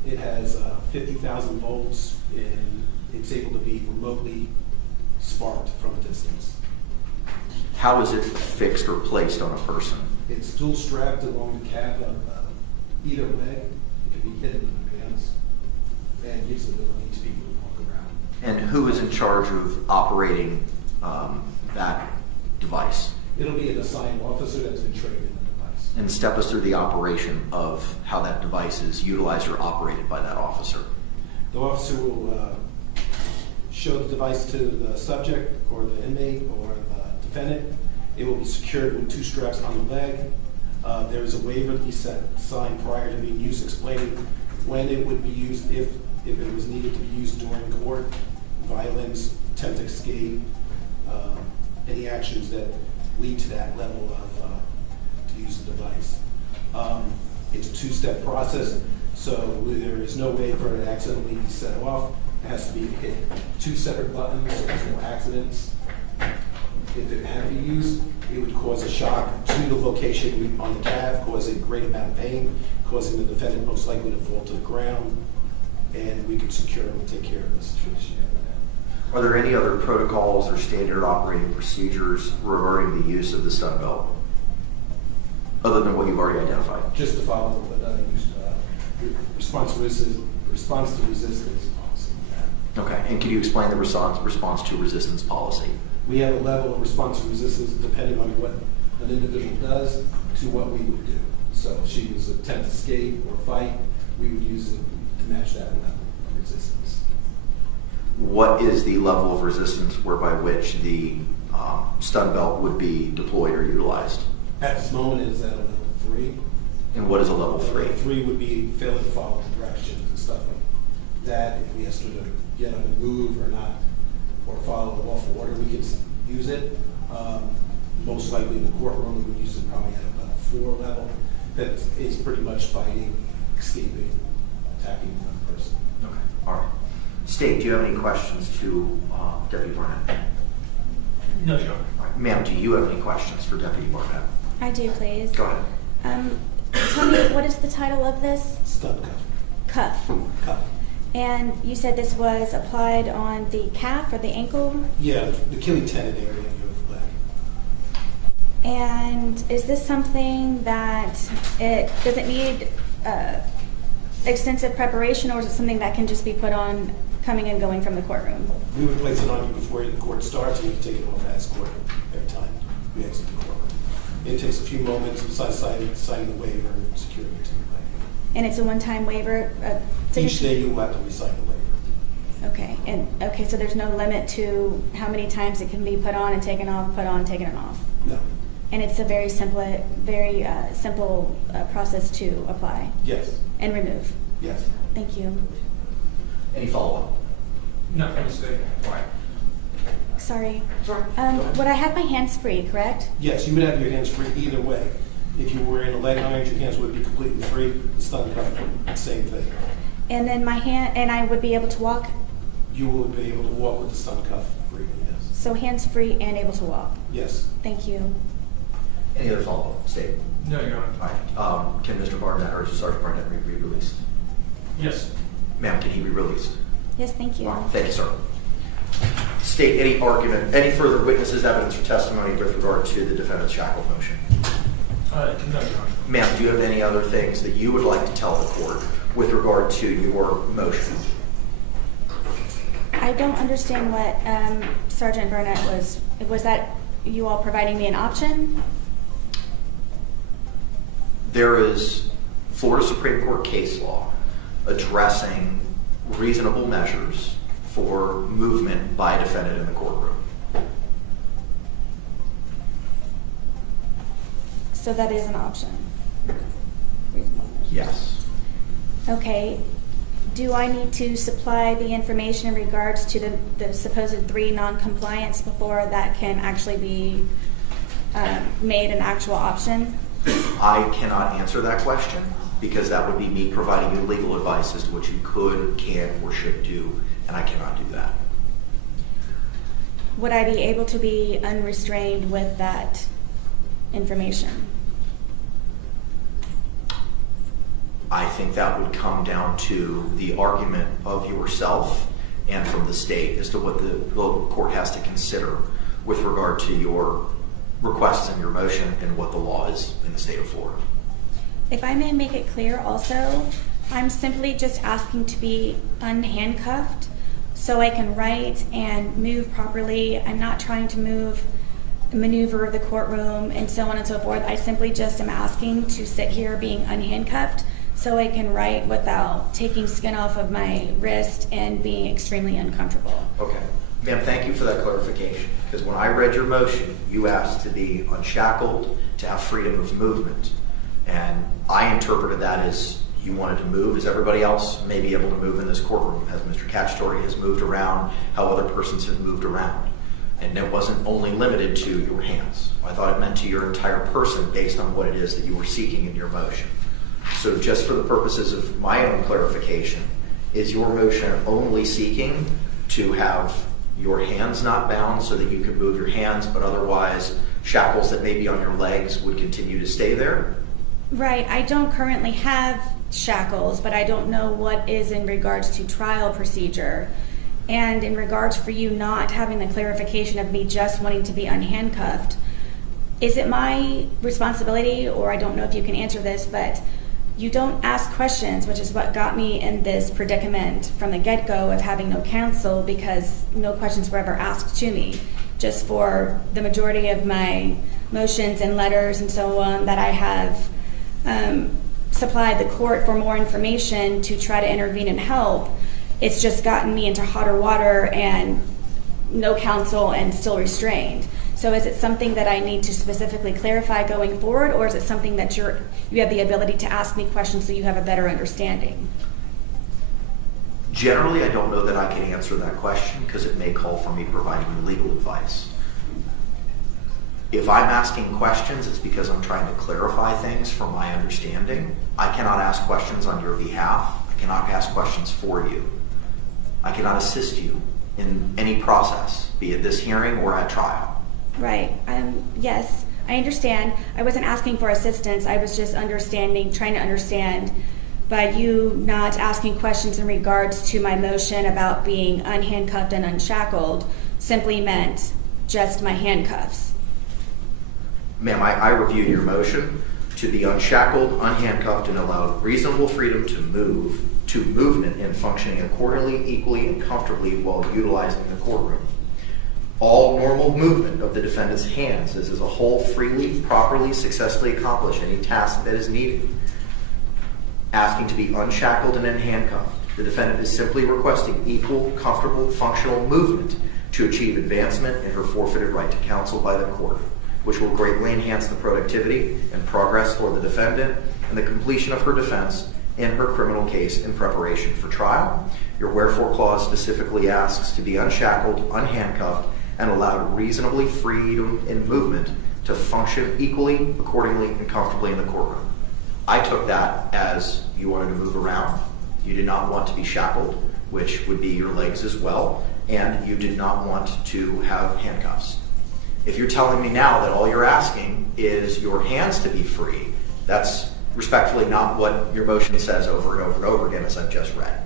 It has 50,000 volts, and it's able to be remotely sparked from a distance. How is it fixed or placed on a person? It's dual strapped along the calf of either leg. It can be hidden in the pants and gives the ability to people to walk around. And who is in charge of operating that device? It'll be an assigned officer that's been trained in the device. And step us through the operation of how that device is utilized or operated by that officer. The officer will show the device to the subject or the inmate or the defendant. It will be secured with 2 straps on the leg. There is a waiver to be signed prior to being used, explaining when it would be used if it was needed to be used during court, violence, attempt to escape, any actions that lead to that level of to use the device. It's a two-step process, so there is no way for it to accidentally be set off. It has to be hit 2 separate buttons, so there's no accidents. If it had to be used, it would cause a shock to the location on the calf, cause a great amount of pain, causing the defendant most likely to fall to the ground, and we could secure him and take care of the situation. Are there any other protocols or standard operating procedures regarding the use of the stun belt, other than what you've already identified? Just to follow what response to resistance policy. Okay, and can you explain the response to resistance policy? We have a level of response to resistance depending on what an individual does to what we would do. So if she was attempt to escape or fight, we would use it to match that level of resistance. What is the level of resistance whereby which the stun belt would be deployed or utilized? At this moment, it is at a level 3. And what is a level 3? Level 3 would be failing to follow directions and stuff like that. If we asked her to get up and move or not, or follow a lawful order, we could use it. Most likely in the courtroom, we would use it probably at about 4 level. That is pretty much fighting, escaping, attacking another person. Okay, all right. State, do you have any questions to Deputy Barnett? No, Your Honor. All right. Ma'am, do you have any questions for Deputy Barnett? I do, please. Go ahead. Tell me, what is the title of this? Stun cuff. Cuff. And you said this was applied on the calf or the ankle? Yeah, the Achilles tendon area of your leg. And is this something that does it need extensive preparation, or is it something that can just be put on coming and going from the courtroom? We would place it on you before the court starts, and you can take it off as court every time we exit the courtroom. It takes a few moments besides signing the waiver and securing it to the leg. And it's a one-time waiver? Each day you will have to re-sign the waiver. Okay, and so there's no limit to how many times it can be put on and taken off, put on, taken off? No. And it's a very simple process to apply? Yes. And remove? Yes. Thank you. Any follow-up? Nothing to say. All right. Sorry. Sorry. Would I have my hands free, correct? Yes, you would have your hands free either way. If you were in a leg iron, your hands would be completely free. The stun cuff, same thing. And then and I would be able to walk? You will be able to walk with the stun cuff freely, yes. So hands free and able to walk? Yes. Thank you. Any other follow-up? State. No, Your Honor. All right. Can Mr. Barnett or Sergeant Barnett be released? Yes. Ma'am, can he be released? Yes, thank you. All right. Thank you, sir. State, any argument, any further witnesses, evidence, or testimony with regard to the defendant's shackled motion? No, Your Honor. Ma'am, do you have any other things that you would like to tell the court with regard to your motion? I don't understand what Sergeant Burnett was that you all providing me an option? There is Florida Supreme Court case law addressing reasonable measures for movement by a defendant in the courtroom. So that is an option? Yes. Okay. Do I need to supply the information in regards to the supposed 3 non-compliance before that can actually be made an actual option? I cannot answer that question because that would be me providing you legal advice as to what you could, can, or should do, and I cannot do that. Would I be able to be unrestrained with that information? I think that would come down to the argument of yourself and from the state as to what the court has to consider with regard to your requests and your motion and what the law is in the state of Florida. If I may make it clear also, I'm simply just asking to be unhandcuffed so I can write and move properly. I'm not trying to maneuver the courtroom and so on and so forth. I simply just am asking to sit here being unhandcuffed so I can write without taking skin off of my wrist and being extremely uncomfortable. Okay. Ma'am, thank you for that clarification. Because when I read your motion, you asked to be unshackled, to have freedom of movement. And I interpreted that as You wanted to move, as everybody else may be able to move in this courtroom, as Mr. Cacciatore has moved around, how other persons have moved around. And it wasn't only limited to your hands. I thought it meant to your entire person based on what it is that you were seeking in your motion. So just for the purposes of my own clarification, is your motion only seeking to have your hands not bound so that you can move your hands, but otherwise shackles that may be on your legs would continue to stay there? Right. I don't currently have shackles, but I don't know what is in regards to trial procedure. And in regards for you not having the clarification of me just wanting to be unhandcuffed, is it my responsibility, or I don't know if you can answer this, but you don't ask questions, which is what got me in this predicament from the get-go of having no counsel, because no questions were ever asked to me. Just for the majority of my motions and letters and so on that I have supplied the court for more information to try to intervene and help, it's just gotten me into hotter water and no counsel and still restrained. So is it something that I need to specifically clarify going forward, or is it something that you have the ability to ask me questions so you have a better understanding? Generally, I don't know that I can answer that question because it may call for me providing you legal advice. If I'm asking questions, it's because I'm trying to clarify things from my understanding. I cannot ask questions on your behalf. I cannot ask questions for you. I cannot assist you in any process, be it this hearing or at trial. Right. Yes, I understand. I wasn't asking for assistance. I was just trying to understand by you not asking questions in regards to my motion about being unhandcuffed and unshackled simply meant just my handcuffs. Ma'am, I reviewed your motion to be unshackled, unhandcuffed, and allowed reasonable freedom to movement and functioning accordingly, equally, and comfortably while utilizing the courtroom. All normal movement of the defendant's hands is as a whole freely, properly, successfully accomplish any task that is needed. Asking to be unshackled and unhandcuffed, the defendant is simply requesting equal, comfortable, functional movement to achieve advancement in her forfeited right to counsel by the court, which will greatly enhance the productivity and progress for the defendant and the completion of her defense in her criminal case in preparation for trial. Your wherefore clause specifically asks to be unshackled, unhandcuffed, and allowed reasonably freedom in movement to function equally, accordingly, and comfortably in the courtroom. I took that as you wanted to move around. You did not want to be shackled, which would be your legs as well, and you did not want to have handcuffs. If you're telling me now that all you're asking is your hands to be free, that's respectfully not what your motion says over and over and over again, as I've just read.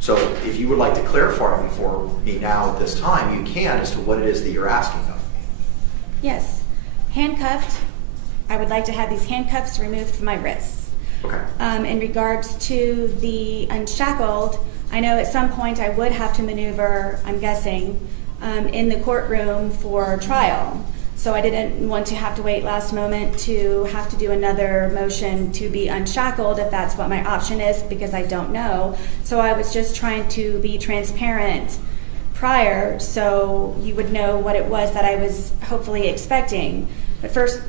So if you would like to clarify for me now at this time, you can, as to what it is that you're asking of me. Yes. Handcuffed, I would like to have these handcuffs removed from my wrists. Okay. In regards to the unshackled, I know at some point I would have to maneuver, I'm guessing, in the courtroom for trial. So I didn't want to have to wait last moment to have to do another motion to be unshackled if that's what my option is, because I don't know. So I was just trying to be transparent prior so you would know what it was that I was hopefully expecting. But first,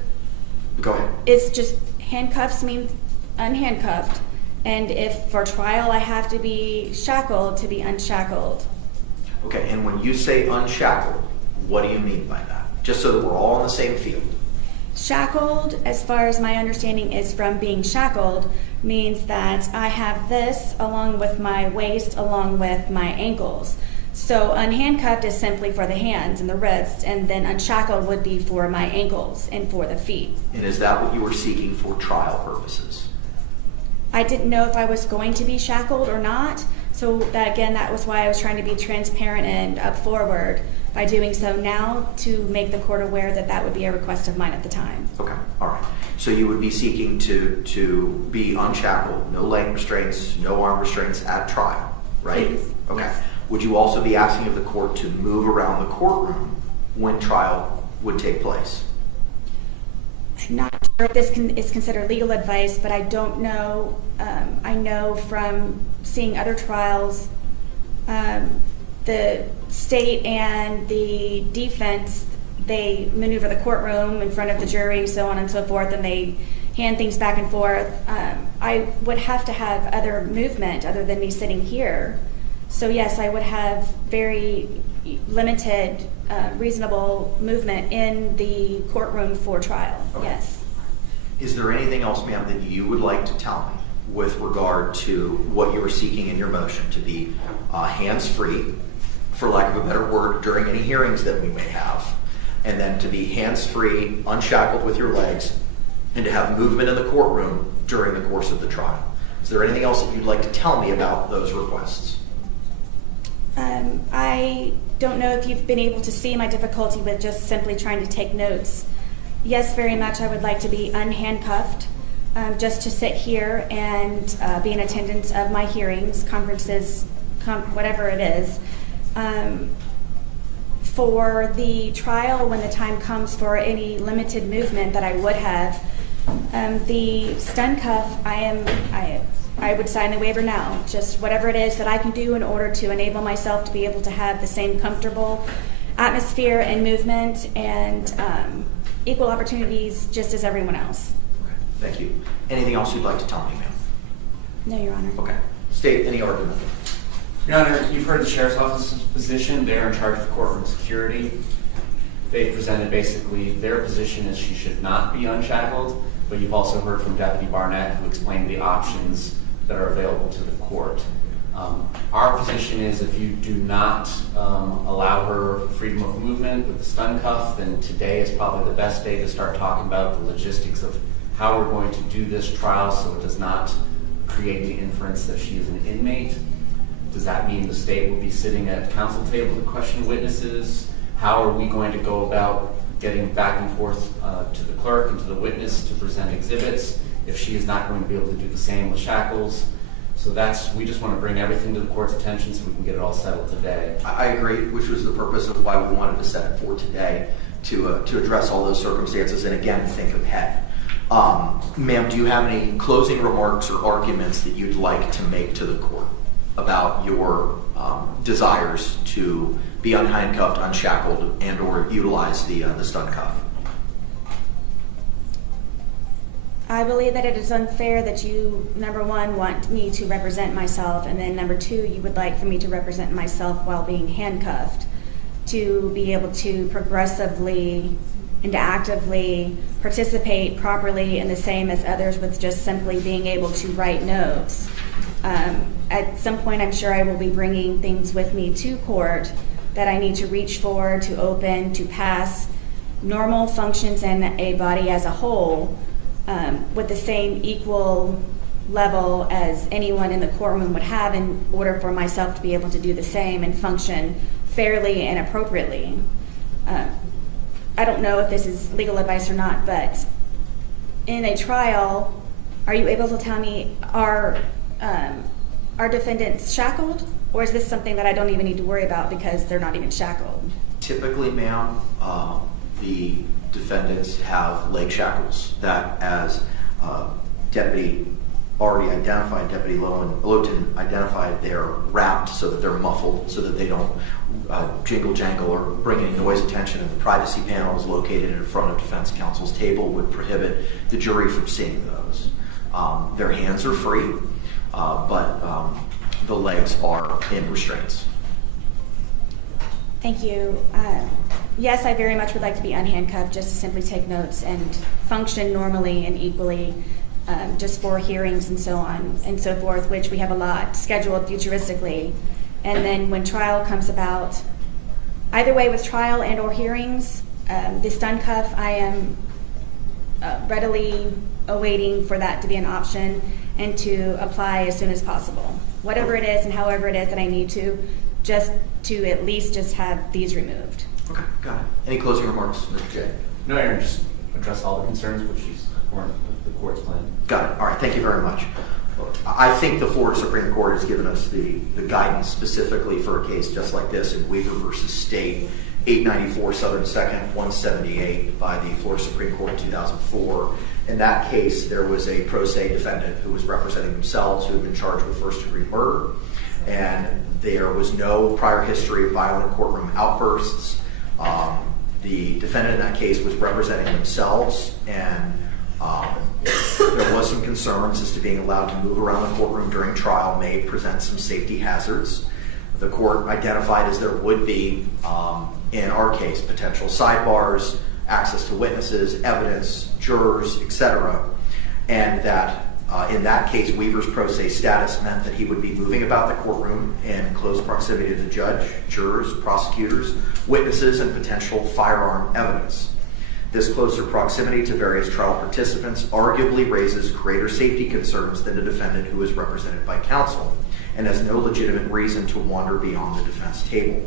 go ahead. It's just handcuffs means unhandcuffed. And if for trial I have to be shackled, to be unshackled. Okay, and when you say unshackled, what do you mean by that? Just so that we're all on the same field. Shackled, as far as my understanding is from being shackled, means that I have this along with my waist, along with my ankles. So unhandcuffed is simply for the hands and the wrists, and then unshackled would be for my ankles and for the feet. And is that what you were seeking for trial purposes? I didn't know if I was going to be shackled or not. So that was why I was trying to be transparent and up forward by doing so now, to make the court aware that that would be a request of mine at the time. Okay, all right. So you would be seeking to be unshackled, no leg restraints, no arm restraints at trial, right? Please. Okay. Yes. Would you also be asking of the court to move around the courtroom when trial would take place? I'm not sure if this is considered legal advice, but I don't know. I know from seeing other trials, the state and the defense they maneuver the courtroom in front of the jury, so on and so forth, and they hand things back and forth. I would have to have other movement other than me sitting here. So yes, I would have very limited, reasonable movement in the courtroom for trial. Okay. Yes. Is there anything else, ma'am, that you would like to tell me with regard to what you were seeking in your motion to be hands-free, for lack of a better word, during any hearings that we may have, and then to be hands-free, unshackled with your legs, and to have movement in the courtroom during the course of the trial? Is there anything else that you'd like to tell me about those requests? I don't know if you've been able to see my difficulty with just simply trying to take notes. Yes, very much I would like to be unhandcuffed, just to sit here and be in attendance of my hearings, conferences, whatever it is. For the trial, when the time comes for any limited movement that I would have, the stun cuff, I would sign the waiver now. Just whatever it is that I can do in order to enable myself to be able to have the same comfortable atmosphere and movement and equal opportunities just as everyone else. Okay, thank you. Anything else you'd like to tell me, ma'am? No, Your Honor. Okay. State any argument. Your Honor, you've heard the Sheriff's Office's position. They're in charge of courtroom security. They presented basically their position is she should not be unshackled, but you've also heard from Deputy Barnett, who explained the options that are available to the court. Our position is if you do not allow her freedom of movement with the stun cuff, then today is probably the best day to start talking about the logistics of how we're going to do this trial so it does not create the inference that she is an inmate. Does that mean the state will be sitting at counsel table to question witnesses? How are we going to go about getting back and forth to the clerk and to the witness to present exhibits if she is not going to be able to do the same with shackles? So we just want to bring everything to the court's attention so we can get it all settled today. I agree, which was the purpose of why we wanted to set it for today, to address all those circumstances and again think ahead. Ma'am, do you have any closing remarks or arguments that you'd like to make to the court about your desires to be unhandcuffed, unshackled, and or utilize the stun cuff? I believe that it is unfair that you, number one, want me to represent myself, and then number two, you would like for me to represent myself while being handcuffed, to be able to progressively and actively participate properly in the same as others with just simply being able to write notes. At some point, I'm sure I will be bringing things with me to court that I need to reach for, to open, to pass normal functions in a body as a whole, with the same equal level as anyone in the courtroom would have in order for myself to be able to do the same and function fairly and appropriately. I don't know if this is legal advice or not, but in a trial, are you able to tell me, are defendants shackled? Or is this something that I don't even need to worry about because they're not even shackled? Typically, ma'am, the defendants have leg shackles that, as Deputy already identified, Deputy Lowton identified, they're wrapped so that they're muffled, so that they don't jingle jangle or bring any noise attention. And the privacy panel is located in front of defense counsel's table, would prohibit the jury from seeing those. Their hands are free, but the legs are in restraints. Thank you. Yes, I very much would like to be unhandcuffed just to simply take notes and function normally and equally, just for hearings and so on and so forth, which we have a lot scheduled futuristically. And then when trial comes about, either way with trial and or hearings, the stun cuff, I am readily awaiting for that to be an option and to apply as soon as possible. Whatever it is and however it is that I need to, just to at least just have these removed. Okay, got it. Any closing remarks, Mr. J? No, Aaron, just address all the concerns which weren't the court's plan. Got it. All right, thank you very much. I think the Florida Supreme Court has given us the guidance specifically for a case just like this in Weaver versus State, 894 Southern 2nd, 178 by the Florida Supreme Court in 2004. In that case, there was a pro se defendant who was representing themselves who had been charged with first-degree murder, and there was no prior history of violent courtroom outbursts. The defendant in that case was representing themselves, and there was some concerns as to being allowed to move around the courtroom during trial may present some safety hazards. The court identified as there would be, in our case, potential sidebars, access to witnesses, evidence, jurors, etc. And that in that case, Weaver's pro se status meant that he would be moving about the courtroom in close proximity to the judge, jurors, prosecutors, witnesses, and potential firearm evidence. This closer proximity to various trial participants arguably raises greater safety concerns than a defendant who is represented by counsel and has no legitimate reason to wander beyond the defense table.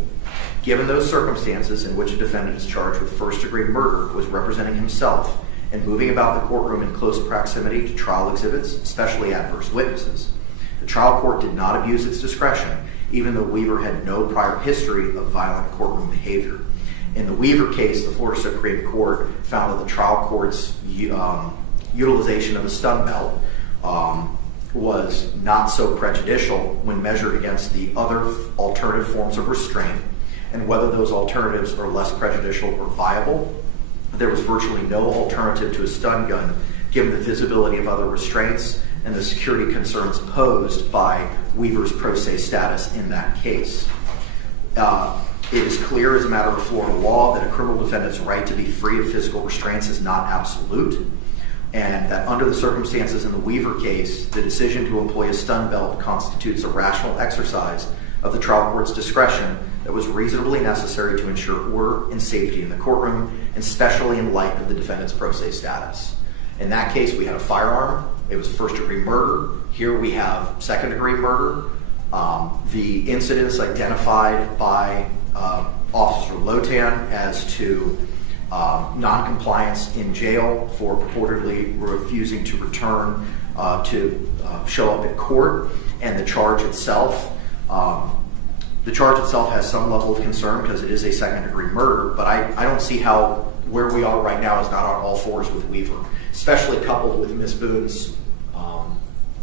Given those circumstances in which a defendant is charged with first-degree murder who is representing himself and moving about the courtroom in close proximity to trial exhibits, especially adverse witnesses, the trial court did not abuse its discretion, even though Weaver had no prior history of violent courtroom behavior. In the Weaver case, the Florida Supreme Court found that the trial court's utilization of a stun belt was not so prejudicial when measured against the other alternative forms of restraint, and whether those alternatives are less prejudicial or viable. There was virtually no alternative to a stun gun given the visibility of other restraints and the security concerns posed by Weaver's pro se status in that case. It is clear as a matter of Florida law that a criminal defendant's right to be free of physical restraints is not absolute, and that under the circumstances in the Weaver case, the decision to employ a stun belt constitutes a rational exercise of the trial court's discretion that was reasonably necessary to ensure order and safety in the courtroom, and especially in light of the defendant's pro se status. In that case, we had a firearm. It was first-degree murder. Here we have second-degree murder. The incidents identified by Officer Lotan as to non-compliance in jail for purportedly refusing to return to show up at court, and the charge itself. The charge itself has some level of concern because it is a second-degree murder, but I don't see how where we are right now is not on all fours with Weaver, especially coupled with Ms. Boone's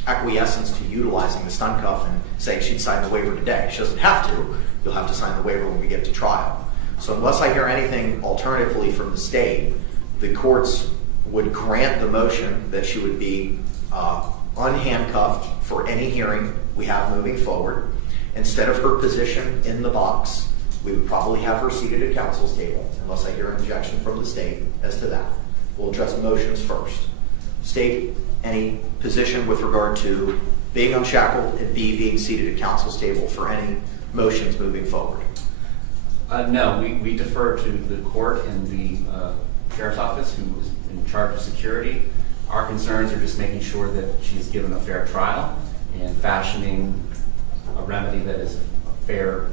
acquiescence to utilizing the stun cuff and saying she'd sign the waiver today. She doesn't have to. You'll have to sign the waiver when we get to trial. So unless I hear anything alternatively from the state, the courts would grant the motion that she would be unhandcuffed for any hearing we have moving forward. Instead of her position in the box, we would probably have her seated at counsel's table, unless I hear an objection from the state as to that. We'll address motions first. State, any position with regard to being unshackled and B, being seated at counsel's table for any motions moving forward? No, we defer to the court and the sheriff's office, who is in charge of security. Our concerns are just making sure that she is given a fair trial and fashioning a remedy that is a fair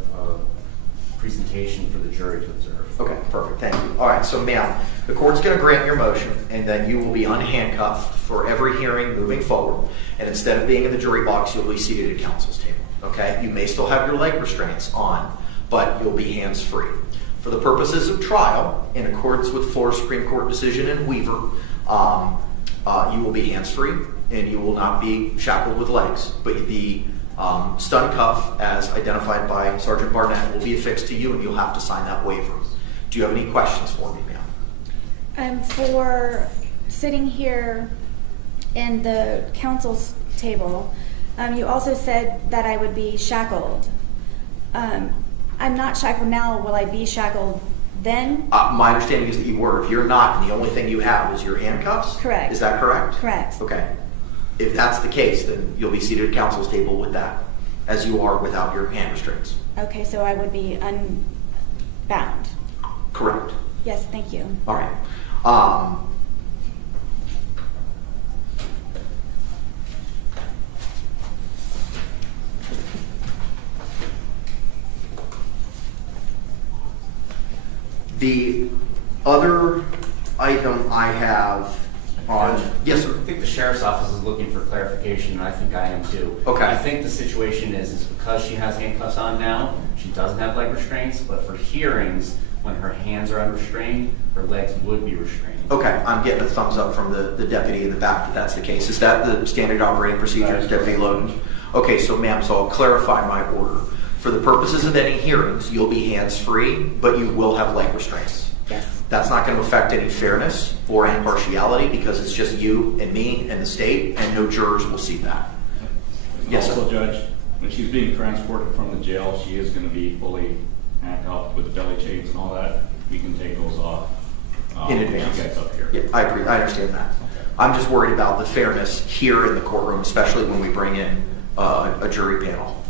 presentation for the jury to observe. Okay, perfect. Thank you. All right, so ma'am, the court's going to grant your motion, and then you will be unhandcuffed for every hearing moving forward. And instead of being in the jury box, you'll be seated at counsel's table. Okay? You may still have your leg restraints on, but you'll be hands-free. For the purposes of trial, in accordance with Florida Supreme Court decision in Weaver, you will be hands-free and you will not be shackled with legs. But the stun cuff, as identified by Sergeant Barnett, will be affixed to you, and you'll have to sign that waiver. Do you have any questions for me, ma'am? For sitting here in the counsel's table, you also said that I would be shackled. I'm not shackled now. Will I be shackled then? My understanding is that you were. If you're not, and the only thing you have is your handcuffs? Correct. Is that correct? Correct. Okay. If that's the case, then you'll be seated at counsel's table with that, as you are without your hand restraints. Okay, so I would be unbound. Correct. Yes, thank you. All right. The other item I have on... Yes, sir. I think the sheriff's office is looking for clarification, and I think I am too. Okay. I think the situation is because she has handcuffs on now, she doesn't have leg restraints, but for hearings, when her hands are unrestrained, her legs would be restrained. Okay, I'm getting a thumbs up from the deputy in the back that that's the case. Is that the standard operating procedure, Deputy Loden? Okay, so ma'am, so I'll clarify my order. For the purposes of any hearings, you'll be hands-free, but you will have leg restraints. Yes. That's not going to affect any fairness or impartiality because it's just you and me and the state, and no jurors will see that. Yes, Also, sir. Judge, when she's being transported from the jail, she is going to be fully handcuffed with the belly chains and all that. We can take those off In when advance. she gets up here. Yeah, I agree. I understand that. I'm just worried about the fairness here in the courtroom, especially when we bring in a jury panel.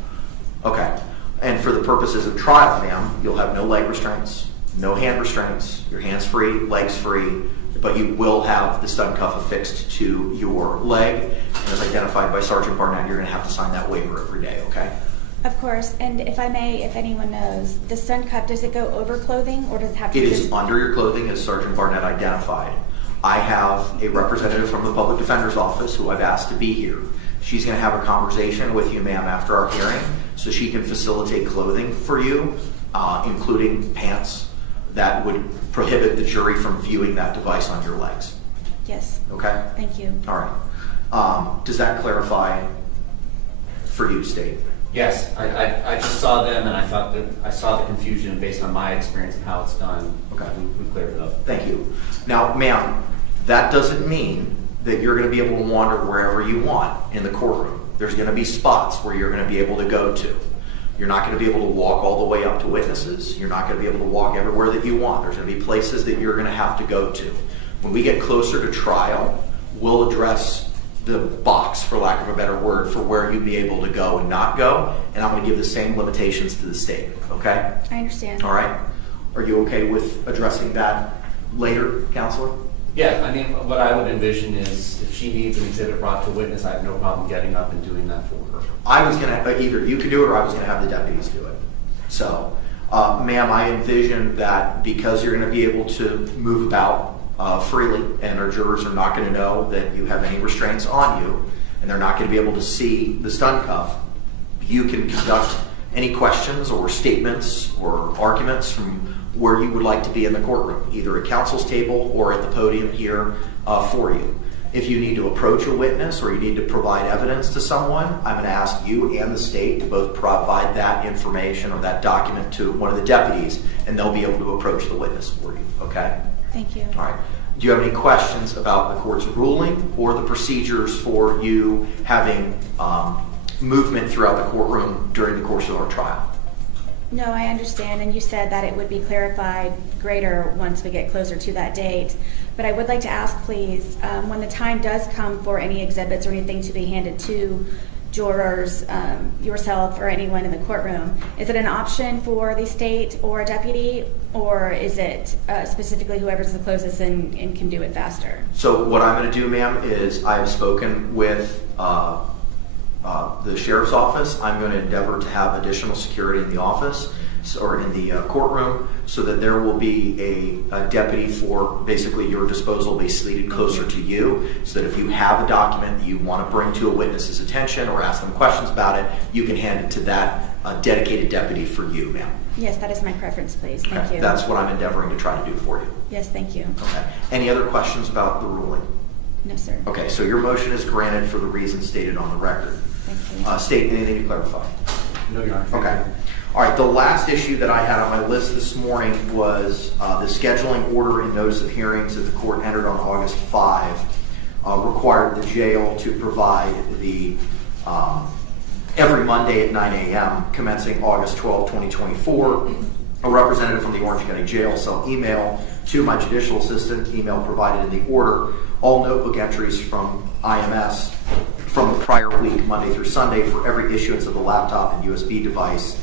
Okay. And for the purposes of trial, ma'am, you'll have no leg restraints, no hand restraints, your hands free, legs free, but you will have the stun cuff affixed to your leg. And as identified by Sergeant Barnett, you're going to have to sign that waiver every day, okay? Of course, and if I may, if anyone knows, the stun cuff, does it go over clothing or does it have to It be is under your clothing, as Sergeant Barnett identified. I have a representative from the Public Defender's Office who I've asked to be here. She's going to have a conversation with you, ma'am, after our hearing, so she can facilitate clothing for you, including pants that would prohibit the jury from viewing that device on your legs. Yes. Okay? Thank you. All right. Does that clarify for you, State? Yes, I just saw them and I thought that I saw the confusion based on my experience and how it's done. Okay. We cleared it up. Thank you. Now, ma'am, that doesn't mean that you're going to be able to wander wherever you want in the courtroom. There's going to be spots where you're going to be able to go to. You're not going to be able to walk all the way up to witnesses. You're not going to be able to walk everywhere that you want. There's going to be places that you're going to have to go to. When we get closer to trial, we'll address the box, for lack of a better word, for where you'd be able to go and not go, and I'm going to give the same limitations to the state, okay? I understand. All right. Are you okay with addressing that later, Counselor? Yeah, I mean, what I would envision is if she needs an exhibit brought to witness, I have no problem getting up and doing that for her. I was going to, either you could do it or I was going to have the deputies do it. So, ma'am, I envision that because you're going to be able to move about freely and our jurors are not going to know that you have any restraints on you and they're not going to be able to see the stun cuff, you can conduct any questions or statements or arguments from where you would like to be in the courtroom, either at counsel's table or at the podium here for you. If you need to approach a witness or you need to provide evidence to someone, I'm going to ask you and the state to both provide that information or that document to one of the deputies, and they'll be able to approach the witness for you, okay? Thank you. All right. Do you have any questions about the court's ruling or the procedures for you having movement throughout the courtroom during the course of our trial? No, I understand, and you said that it would be clarified greater once we get closer to that date. But I would like to ask, please, when the time does come for any exhibits or anything to be handed to jurors, yourself, or anyone in the courtroom, is it an option for the state or a deputy, or is it specifically whoever's the closest and can do it faster? So what I'm going to do, ma'am, is I've spoken with the sheriff's office. I'm going to endeavor to have additional security in the office or in the courtroom so that there will be a deputy for basically your disposal be seated closer to you so that if you have a document that you want to bring to a witness's attention or ask them questions about it, you can hand it to that dedicated deputy for you, ma'am. Yes, that is my preference, please. Thank you. That's what I'm endeavoring to try to do for you. Yes, thank you. Okay. Any other questions about the ruling? No, sir. Okay, so your motion is granted for the reasons stated on the record. Thank you. State, anything to clarify? No, Your Honor. Okay. All right, the last issue that I had on my list this morning was the scheduling order and notice of hearings that the court entered on August 5 required the jail to provide the every Monday at 9 a.m. commencing August 12, 2024, a representative from the Orange County Jail shall email to my judicial assistant, email provided in the order, all notebook entries from IMS from the prior week, Monday through Sunday, for every issuance of the laptop and USB device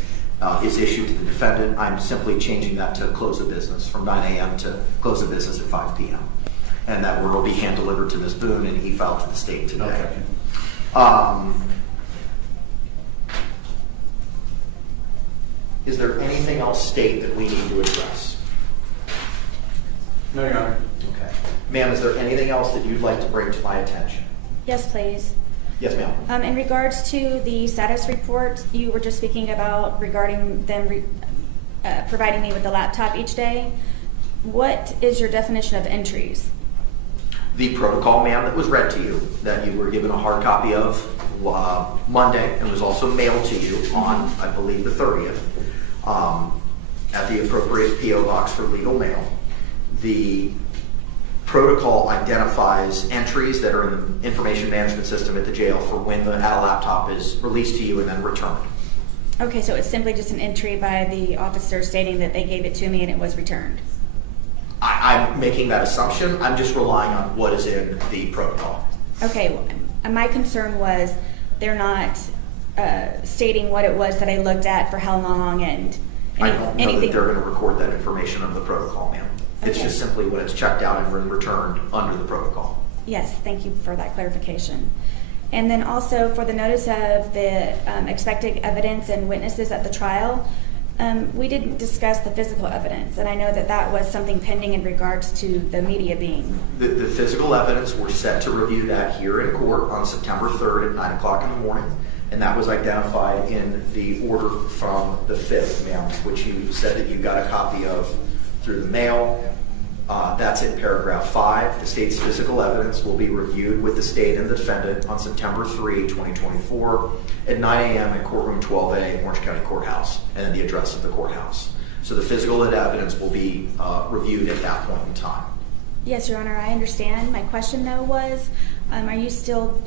is issued to the defendant. I'm simply changing that to close of business from 9 a.m. to close of business at 5 p.m. And that word will be hand delivered to Ms. Boone and e-filed to the state today. Okay. Is there anything else, state, that we need to address? No, Your Honor. Okay. Ma'am, is there anything else that you'd like to bring to my attention? Yes, please. Yes, ma'am. In regards to the status report you were just speaking about regarding them providing me with the laptop each day, what is your definition of entries? The protocol, ma'am, that was read to you, that you were given a hard copy of Monday and was also mailed to you on, I believe, the 30th at the appropriate P.O. box for legal mail. the protocol identifies entries that are in the information management system at the jail for when the laptop is released to you and then returned. Okay, so it's simply just an entry by the officer stating that they gave it to me and it was returned. I'm making that assumption. I'm just relying on what is in the protocol. Okay, well, my concern was they're not stating what it was that I looked at for how long and I don't know anything. that they're going to record that information under the protocol, ma'am. It's Okay. just simply when it's checked out and returned under the protocol. Yes, thank you for that clarification. And then also for the notice of the expected evidence and witnesses at the trial, we didn't discuss the physical evidence, and I know that that was something pending in regards to the media being. The physical evidence, we're set to review that here in court on September 3rd at 9 o'clock in the morning, and that was identified in the order from the 5th, ma'am, which you said that you got a copy of through the mail. That's in paragraph 5. The state's physical evidence will be reviewed with the state and the defendant on September 3, 2024 at 9 a.m. at courtroom 12A, Orange County Courthouse, and then the address of the courthouse. So the physical evidence will be reviewed at that point in time. Yes, Your Honor, I understand. My question though was, are you still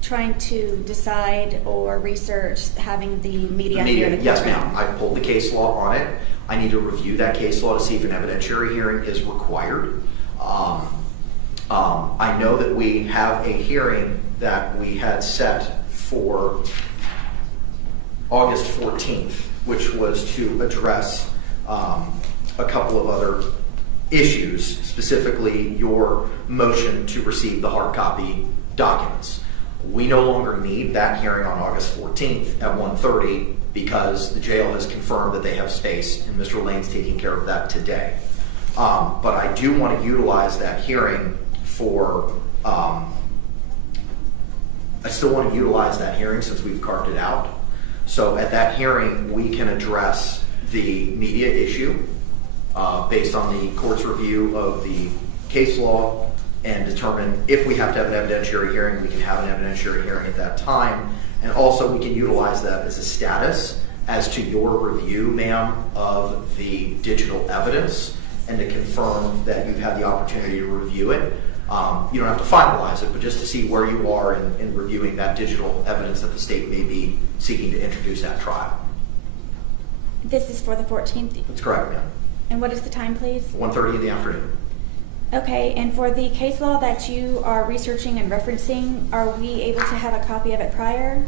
trying to decide or research having the media here in the Yes, courtroom? ma'am. I've pulled the case law on it. I need to review that case law to see if an evidentiary hearing is required. I know that we have a hearing that we had set for August 14th, which was to address a couple of other issues, specifically your motion to receive the hard copy documents. We no longer need that hearing on August 14th at 1:30 because the jail has confirmed that they have space and Mr. Lane's taking care of that today. But I do want to utilize that hearing for, I still want to utilize that hearing since we've carved it out. So at that hearing, we can address the media issue based on the court's review of the case law and determine if we have to have an evidentiary hearing, we can have an evidentiary hearing at that time. And also we can utilize that as a status as to your review, ma'am, of the digital evidence and to confirm that you've had the opportunity to review it. You don't have to finalize it, but just to see where you are in reviewing that digital evidence that the state may be seeking to introduce at trial. This is for the 14th? That's correct, ma'am. And what is the time, please? 1:30 in the afternoon. Okay, and for the case law that you are researching and referencing, are we able to have a copy of it prior?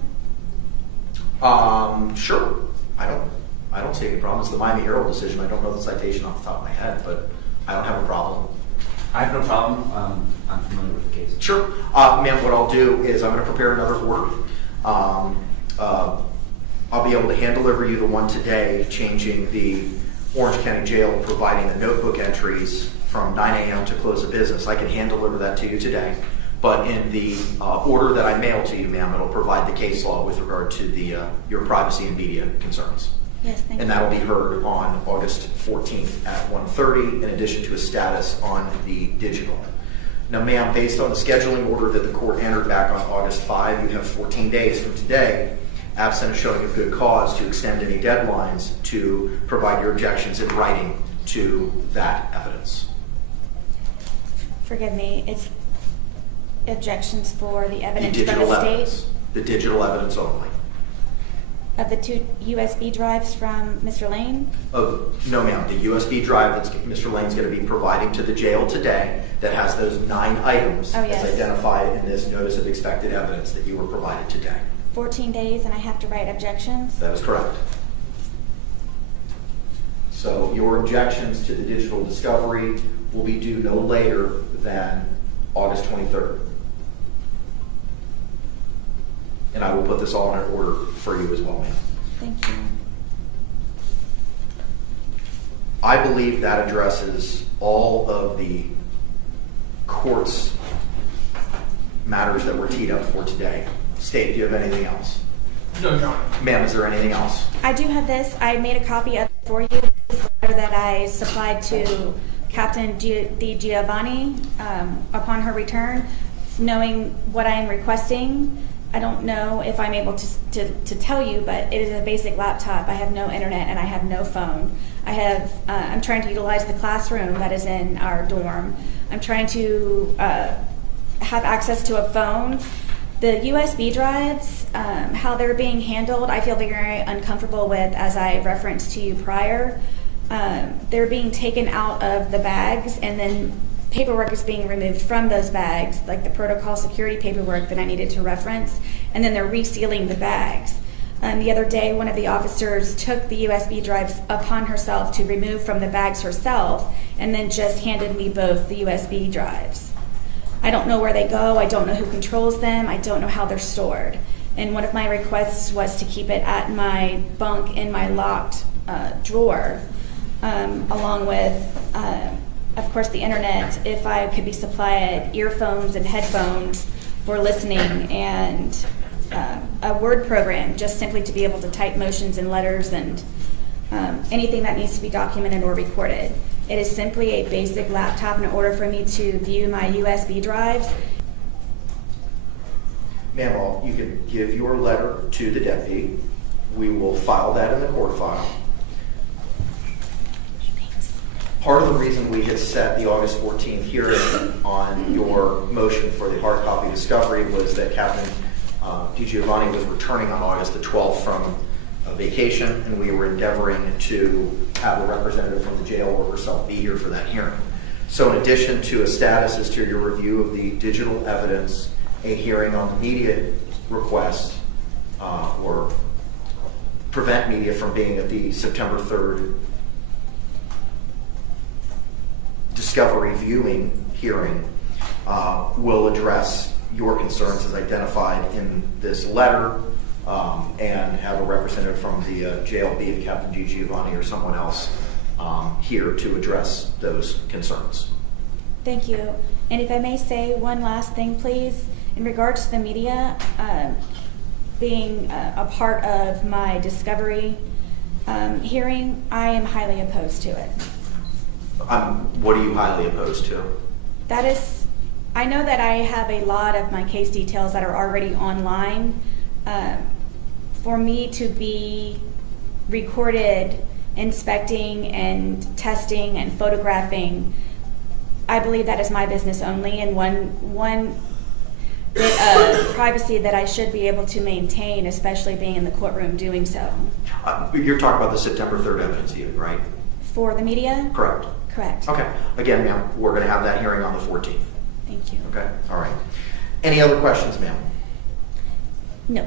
Sure. I don't see any problem. It's the Miami Herald decision. I don't know the citation off the top of my head, but I don't have a problem. I have no problem. I'm familiar with the case. Sure. Ma'am, what I'll do is I'm going to prepare another order. I'll be able to hand deliver you the one today, changing the Orange County Jail, providing the notebook entries from 9 a.m. to close of business. I can hand deliver that to you today. But in the order that I mail to you, ma'am, it'll provide the case law with regard to the your privacy and media concerns. Yes, thank you. And that will be heard on August 14th at 1:30, in addition to a status on the digital. Now, ma'am, based on the scheduling order that the court entered back on August 5, you have 14 days from today, absent of showing a good cause, to extend any deadlines to provide your objections in writing to that evidence. Forgive me, it's objections for the The evidence from digital the evidence. state The digital evidence only. of the 2 USB drives from Mr. Lane? No, ma'am. The USB drive that Mr. Lane's going to be providing to the jail today that has those 9 items Oh, yes. as identified in this notice of expected evidence that you were provided today. 14 days and I have to write objections? That is correct. So your objections to the digital discovery will be due no later than August 23rd. And I will put this all in order for you as well, ma'am. Thank you. I believe that addresses all of the court's matters that were teed up for today. State, do you have anything else? No, Your Honor. Ma'am, is there anything else? I do have this. I made a copy of it for you. This letter that I supplied to Captain Di Giovanni upon her return, knowing what I am requesting. I don't know if I'm able to tell you, but it is a basic laptop. I have no internet and I have no phone. I'm trying to utilize the classroom that is in our dorm. I'm trying to have access to a phone. The USB drives, how they're being handled, I feel very uncomfortable with, as I referenced to you prior. They're being taken out of the bags, and then paperwork is being removed from those bags, like the protocol security paperwork that I needed to reference, and then they're resealing the bags. The other day, one of the officers took the USB drives upon herself to remove from the bags herself, and then just handed me both the USB drives. I don't know where they go, I don't know who controls them, I don't know how they're stored. And one of my requests was to keep it at my bunk in my locked drawer, along with of course, the internet, if I could be supplied earphones and headphones for listening, and a word program just simply to be able to type motions and letters and anything that needs to be documented or recorded. It is simply a basic laptop in order for me to view my USB drives. Ma'am, you can give your letter to the deputy. We will file that in the court file. Part of the reason we had set the August 14th hearing on your motion for the hard copy discovery was that Captain DiGiovanni was returning on August the 12th from a vacation, and we were endeavoring to have a representative from the jail or herself be here for that hearing. So in addition to a status as to your review of the digital evidence, a hearing on the media request, or prevent media from being at the September 3rd discovery viewing hearing, will address your concerns as identified in this letter, and have a representative from the jail, be it Captain DiGiovanni or someone else, here to address those concerns. Thank you. And if I may say one last thing, please, in regards to the media being a part of my discovery hearing, I am highly opposed to it. What are you highly opposed to? That is, I know that I have a lot of my case details that are already online. For me to be recorded, inspecting and testing and photographing, I believe that is my business only, and one bit of privacy that I should be able to maintain, especially being in the courtroom doing so. You're talking about the September 3rd evidence hearing, right? For the media? Correct. Correct. Okay. Again, ma'am, we're going to have that hearing on the 14th. Thank you. Okay. All right. Any other questions, ma'am? No.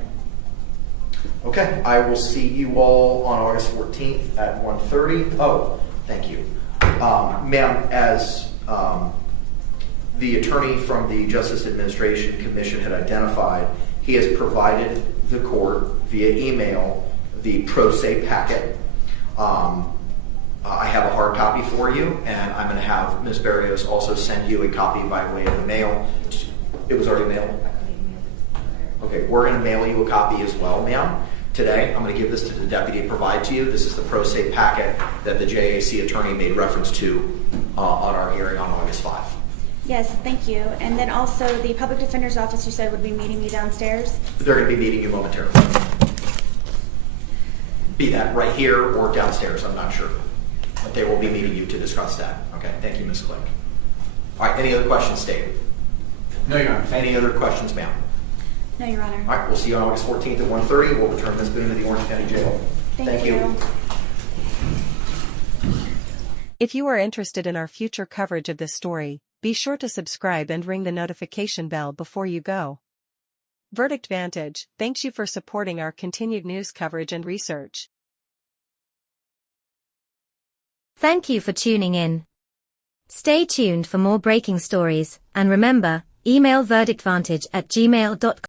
Okay. I will see you all on August 14th at 1:30. Oh, thank you. Ma'am, as the attorney from the Justice Administration Commission had identified, he has provided the court via email the pro se packet. I have a hard copy for you, and I'm going to have Ms. Berrios also send you a copy by way of the mail. It was already mailed? Okay, we're going to mail you a copy as well, ma'am. Today, I'm going to give this to the deputy to provide to you. This is the pro se packet that the JAC attorney made reference to on our hearing on August 5. Yes, thank you. And then also the public defender's office, you said, would be meeting me downstairs? They're going to be meeting you momentarily. Be that right here or downstairs, I'm not sure. But they will be meeting you to discuss that. Okay, thank you, Ms. Click. All right, any other questions stated? No, Your Honor. Any other questions, ma'am? No, Your Honor. All right, we'll see you on August 14th at 1:30. We'll return Ms. Boone to the Orange County Jail. Thank you. If you are interested in our future coverage of this story, be sure to subscribe and ring the notification bell before you go. Verdict Vantage thanks you for supporting our continued news coverage and research. Thank you for tuning in. Stay tuned for more breaking stories, and remember, email verdictvantage@gmail.com.